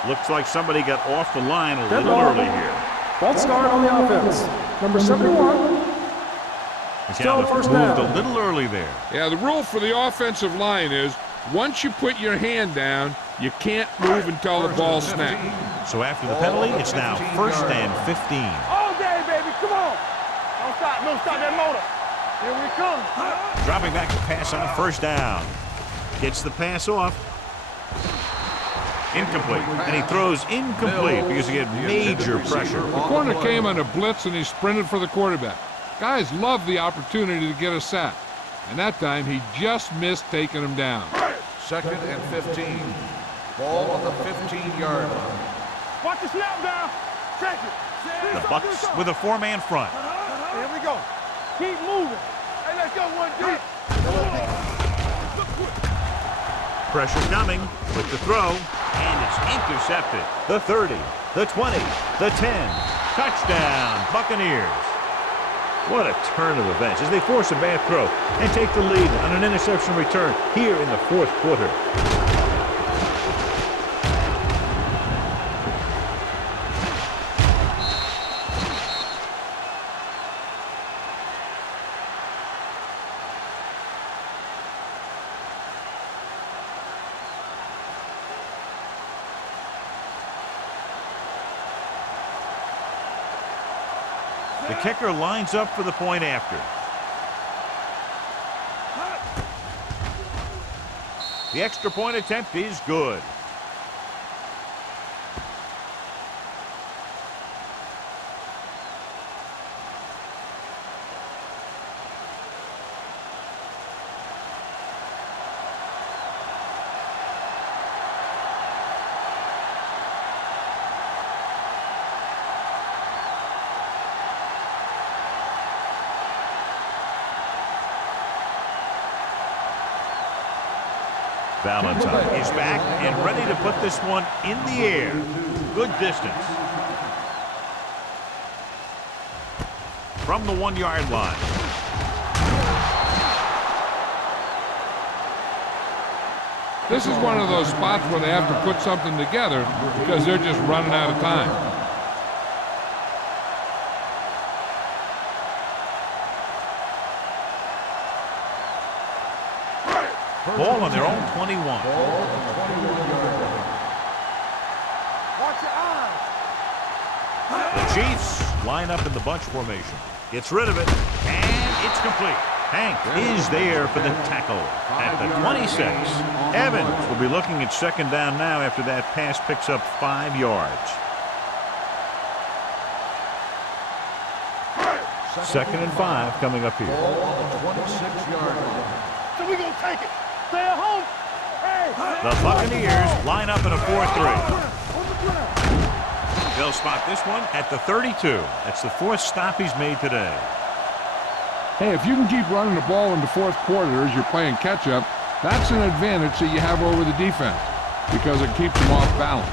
Looks like somebody got off the line a little early here. False start on the offense. Number 71. Still McAllister first moved down. a little early there. Yeah, the rule for the offensive line is once you put your hand down, you can't move until the ball snaps. So after the penalty, it's now 1st and 15. All day, baby. Come on. Don't stop. Don't stop that motor. Here we come. Dropping back to pass on 1st down. Gets the pass off. Incomplete. And he throws incomplete because he had major pressure. The corner came on a blitz and he sprinted for the quarterback. Guys love the opportunity to get a sack. And that time he just missed taking him down. 2nd and 15. Ball on the 15-yard line. Watch the snap down. Check it. The Bucks with a 4-man front. Here we go. Keep moving. Hey, let's go one deep. Pressure coming with the throw. And it's intercepted. The 30, the 20, the 10. Touchdown, Buccaneers. What a turn of events as they force a bad throw and take the lead on an interception return here in the 4th quarter. The kicker lines up for the point after. The extra point attempt is good. Valentine is back and ready to put this one in the air. Good distance. From the 1-yard line. This is one of those spots where they have to put something together because they're just running out of time. Ball on their own 21. Watch your eyes. The Chiefs line up in the bunch formation. Gets rid of it, and it's complete. Hank is there for the tackle at the 26. Evans will be looking at 2nd down now after that pass picks up 5 yards. 2nd and 5 coming up here. Ball on the 26-yard line. So we gonna take it. Stay at home. Hey. The Buccaneers line up in a 4-3. On the ground. They'll spot this one at the 32. That's the 4th stop he's made today. Hey, if you can keep running the ball in the 4th quarter as you're playing catch-up, that's an advantage that you have over the defense because it keeps them off balance.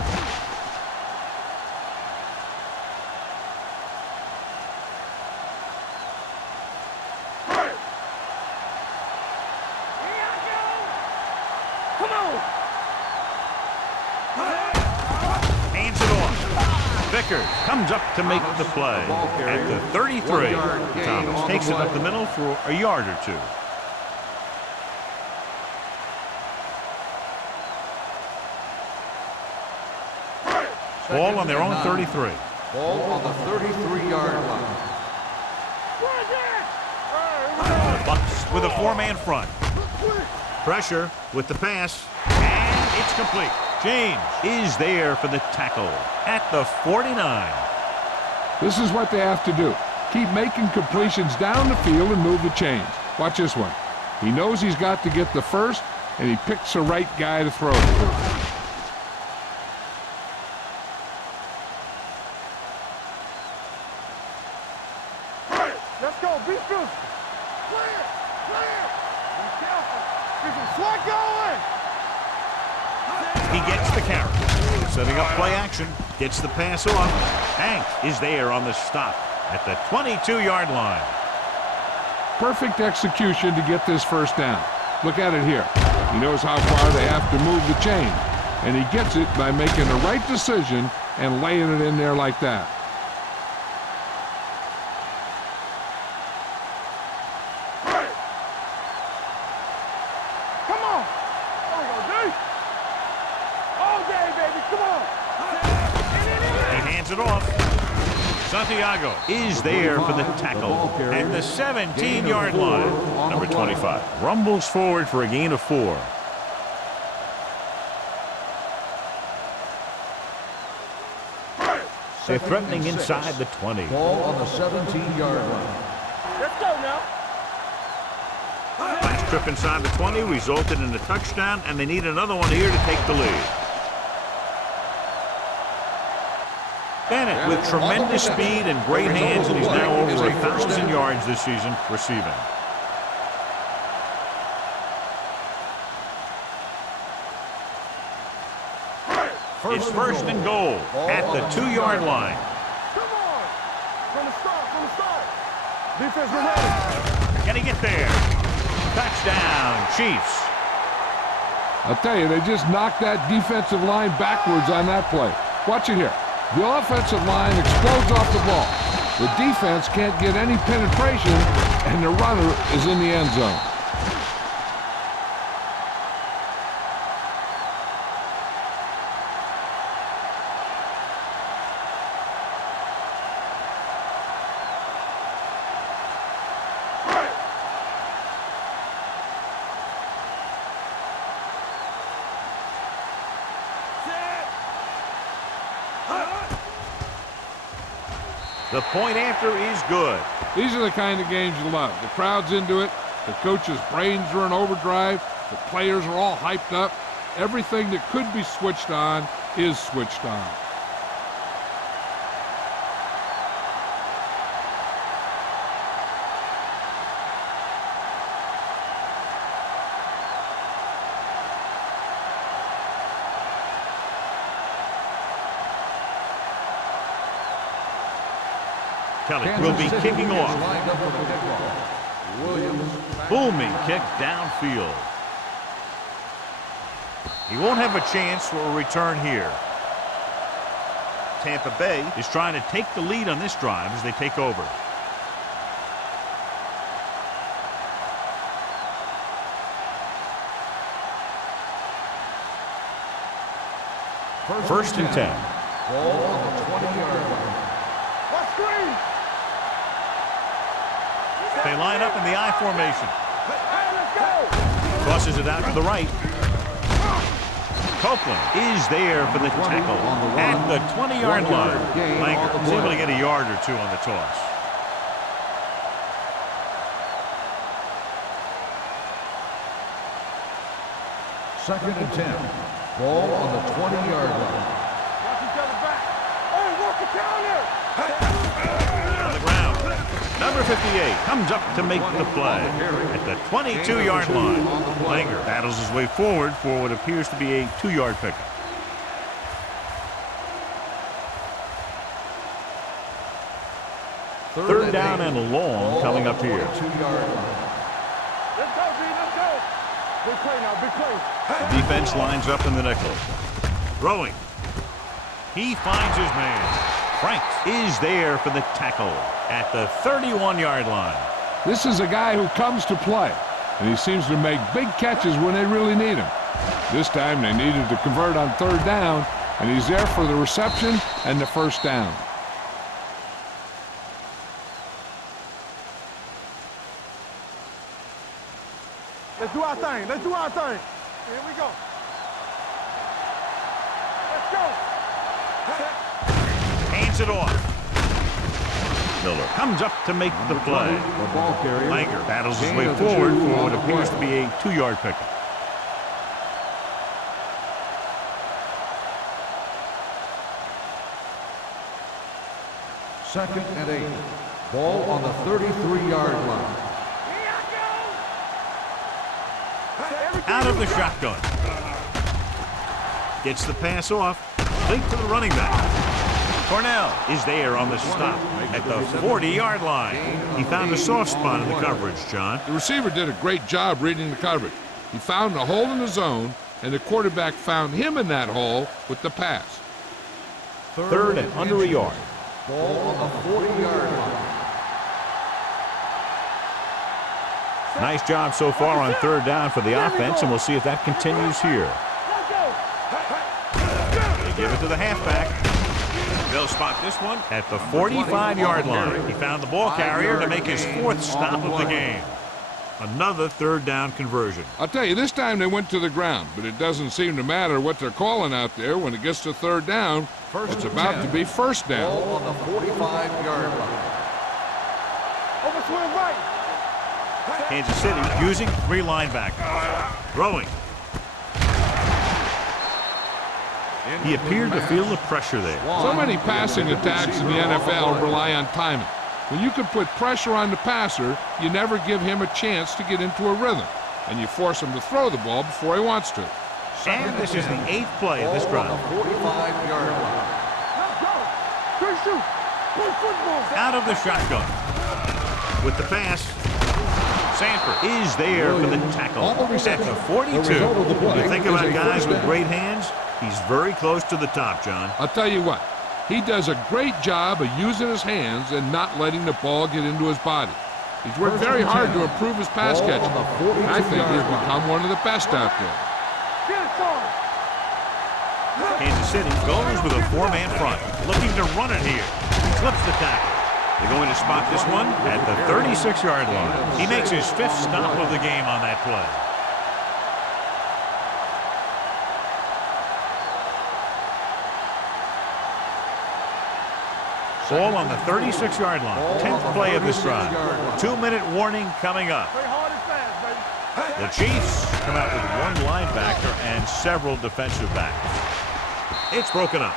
Come on. Hands it off. Vickers comes up to make the play at the 33. Thomas takes it up the middle for a yard or 2. Ball on their own 33. Ball on the 33-yard line. The Bucks with a 4-man front. Pressure with the pass, and it's complete. James is there for the tackle at the 49. This is what they have to do. Keep making completions down the field and move the chains. Watch this one. He knows he's got to get the first, and he picks the right guy to throw it to. Let's go. Be good. Clear. Clear. Be careful. There's some sweat going. He gets the carry. Setting up play action. Gets the pass off. Hank is there on the stop at the 22-yard line. Perfect execution to get this first down. Look at it here. He knows how far they have to move the chain, and he gets it by making the right decision and laying it in there like that. Hands it off. Santiago is there for the tackle at the 17-yard line. Number 25 rumbles forward for a gain of 4. They're threatening inside the 20. Ball on the 17-yard line. Let's go now. Last trip inside the 20 resulted in a touchdown, and they need another one here to take the lead. Bennett with tremendous speed and great hands, and he's now over 1,000 yards this season receiving. It's first and goal at the 2-yard line. Come on. From the start. Defense, we're ready. Can he get there? Touchdown, Chiefs. I'll tell you, they just knocked that defensive line backwards on that play. Watch it here. The offensive line explodes off the ball. The defense can't get any penetration, and the runner is in the end zone. The point after is good. These are the kind of games you love. The crowd's into it. The coach's brains are in overdrive. The players are all hyped up. Everything that could be switched on is switched on. Kelly will be kicking off. Booming kick downfield. He won't have a chance for a return here. Tampa Bay is trying to take the lead on this drive as they take over. First and 10. Ball on the 20-yard line. They line up in the I formation. Crosses it out to the right. Copeland is there for the tackle at the 20-yard line. Langer is able to get a yard or two on the toss. Second and 10. Ball on the 20-yard line. Watch each other back. Hey, walk the counter. On the ground. Number 58 comes up to make the play at the 22-yard line. Langer battles his way forward for what appears to be a 2-yard pickup. Third down and long coming up here. 2-yard line. Let's go, B. Let's go. Big play now. Big play. The defense lines up in the nickel. Throwing. He finds his man. Franks is there for the tackle at the 31-yard line. This is a guy who comes to play, and he seems to make big catches when they really need him. This time they needed to convert on third down, and he's there for the reception and the first down. Let's do our thing. Let's do our thing. Here we go. Let's go. Hands it off. Miller comes up to make the play. The ball carrier. Langer battles his way forward for what appears to be a 2-yard pickup. Second and 8. Ball on the 33-yard line. Out of the shotgun. Gets the pass off. Late to the running back. Cornell is there on the stop at the 40-yard line. He found a soft spot in the coverage, John. The receiver did a great job reading the coverage. He found a hole in the zone, and the quarterback found him in that hole with the pass. Third and under a yard. Ball on the 40-yard line. Nice job so far on third down for the offense, and we'll see if that continues here. They give it to the halfback. They'll spot this one at the 45-yard line. He found the ball carrier to make his 4th stop of the game. Another 3rd down conversion. I'll tell you, this time they went to the ground, but it doesn't seem to matter what they're calling out there. When it gets to 3rd down, it's about to be 1st down. Ball on the 45-yard line. Overswing right. Kansas City using 3 linebackers. Throwing. He appeared to feel the pressure there. So many passing attacks in the NFL rely on timing. When you can put pressure on the passer, you never give him a chance to get into a rhythm, and you force him to throw the ball before he wants to. And this is the 8th play of this drive. 45-yard line. Let's go. Good shoot. Play football. Out of the shotgun. With the pass, Sanford is there for the tackle at the 42. When you think about guys with great hands, he's very close to the top, John. I'll tell you what, he does a great job of using his hands and not letting the ball get into his body. He's worked very hard to improve his pass catching. I think he's become one of the best out there. Get it, son. Kansas City goes with a 4-man front, looking to run it here. Flips the tackle. They're going to spot this one at the 36-yard line. He makes his 5th stop of the game on that play. Ball on the 36-yard line. 10th play of this drive. 2-minute warning coming up. Play hard and fast, baby. The Chiefs come out with 1 linebacker and several defensive backs. It's broken up.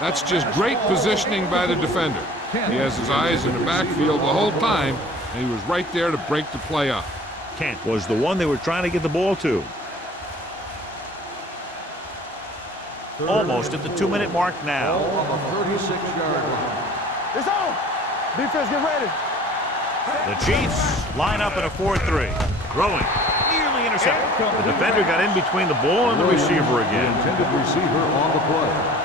That's just great positioning by the defender. He has his eyes in the backfield the whole time, and he was right there to break the play up. Kent was the one they were trying to get the ball to. Almost at the 2-minute mark now. Ball on the 36-yard line. It's on. Defense, get ready. The Chiefs line up in a 4-3. Throwing. Nearly intercepted. The defender got in between the ball and the receiver again. Intended receiver on the play.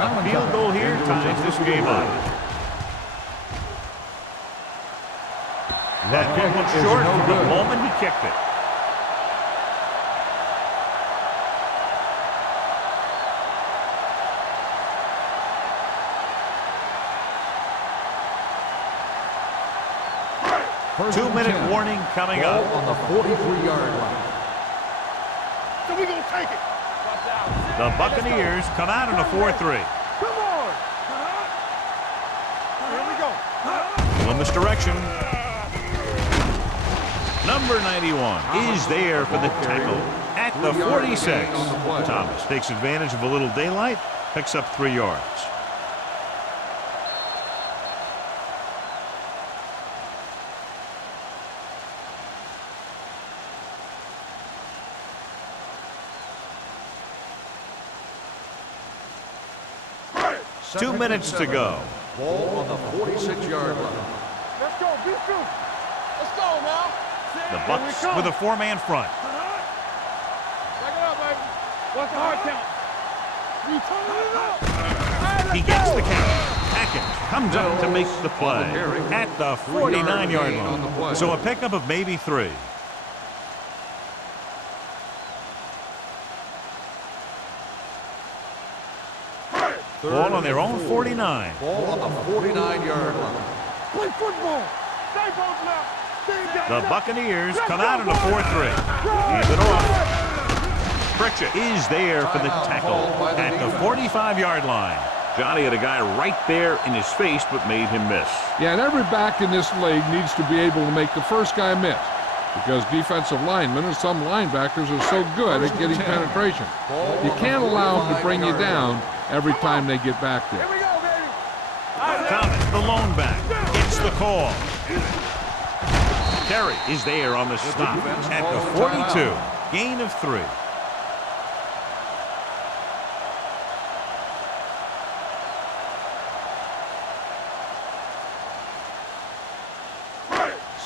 A field goal here ties this game up. That one was short from the moment he kicked it. First 2-minute and 10. warning coming Ball up. on the 43-yard line. So we gonna take it. The Buccaneers come out in a 4-3. Come on. Here we go. In this direction. Number 91 is there for the tackle at the 46. Thomas takes advantage of a little daylight, picks up 3 yards. Second 2 minutes and to 7. go. Ball on the 46-yard line. Let's go. Be true. Let's go now. The Bucs with a 4-man front. Back it up, baby. What's the hard count? You turn it up. He gets the count. Atkins comes up to make the play at the 49-yard line. So a pickup of maybe 3. Ball on their own 49. Ball on the 49-yard line. Play football. Stay both left. The Buccaneers come out in a 4-3. Hands it off. Pritchett is there for the tackle at the 45-yard line. Johnny had a guy right there in his face but made him miss. Yeah, and every back in this league needs to be able to make the first guy miss, because defensive linemen and some linebackers are so good at getting penetration. You can't allow them to bring you down every time they get back there. Here we go, baby. Thomas, the lone back, gets the call. Terry is there on the stop at the 42. Gain of 3.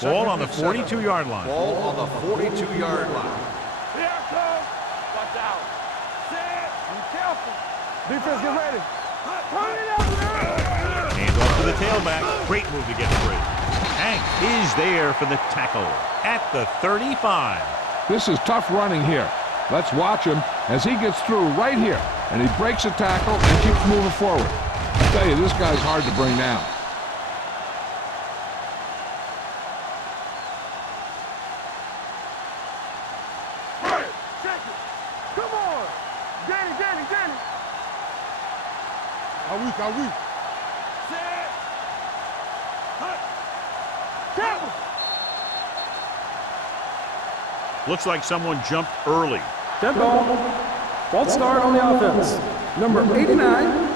Ball on the 42-yard line. Ball on the 42-yard line. Here it comes. Watch out. Be careful. Defense, get ready. Turn it up now. Hands off to the tailback. Great move to get free. Hank is there for the tackle at the 35. This is tough running here. Let's watch him as he gets through right here. And he breaks a tackle and keeps moving forward. I tell you, this guy's hard to bring down. Check it. Come on. Danny. Are we? Set. Tackle. Looks like someone jumped early. Dead ball. False start on the offense. Number 89.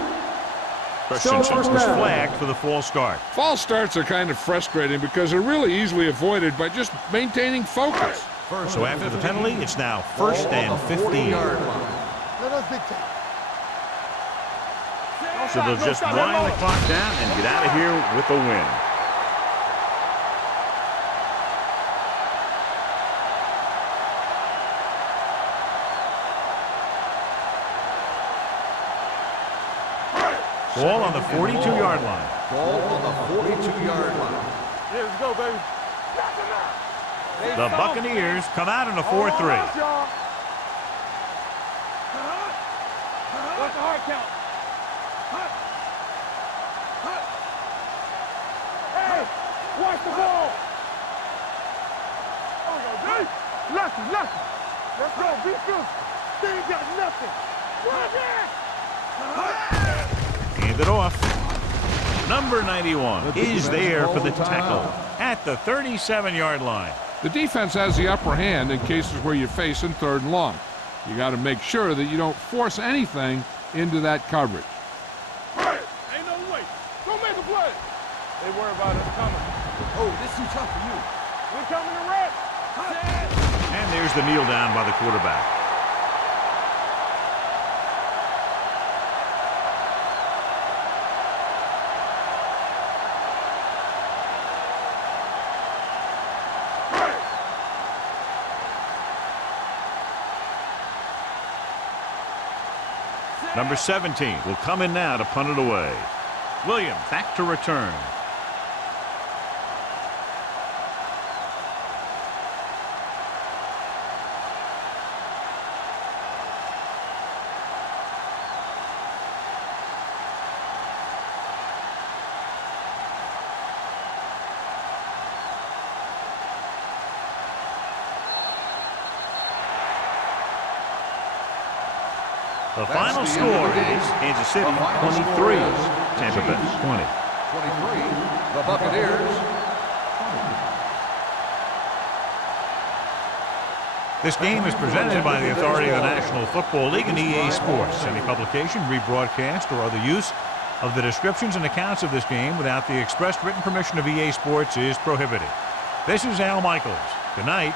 Christensen was first down. flagged for the false start. False starts are kind of frustrating because they're really easily avoided by just maintaining focus. So after the penalty, it's now 1st and 15. Let us dictate. So they'll just wind the clock down and get out of here with a win. Ball on the 42-yard line. Ball on the 42-yard line. Yeah, let's go, baby. The Buccaneers come out in a 4-3. What's the hard count? Hey, watch the ball. Nothing. Let's go, be good. They ain't got nothing. Run it! Hand it off. Number 91 is there for the tackle at the 37-yard line. The defense has the upper hand in cases where you're facing 3rd and long. You got to make sure that you don't force anything into that coverage. Ain't no way. Go make a play. They worry about us coming. Oh, this is tough for you. We're coming to rest. And there's the kneel down by the quarterback. Number 17 will come in now to punt it away. Williams back to return. The final the end of score the game. is Kansas City The final 23, score is Tampa Bay 20. 23, the Buccaneers. This game is presented by the authority of the National Football League and EA Sports. Any publication, rebroadcast, or other use of the descriptions and accounts of this game without the express written permission of EA Sports is prohibited. This is Al Michaels. Good night.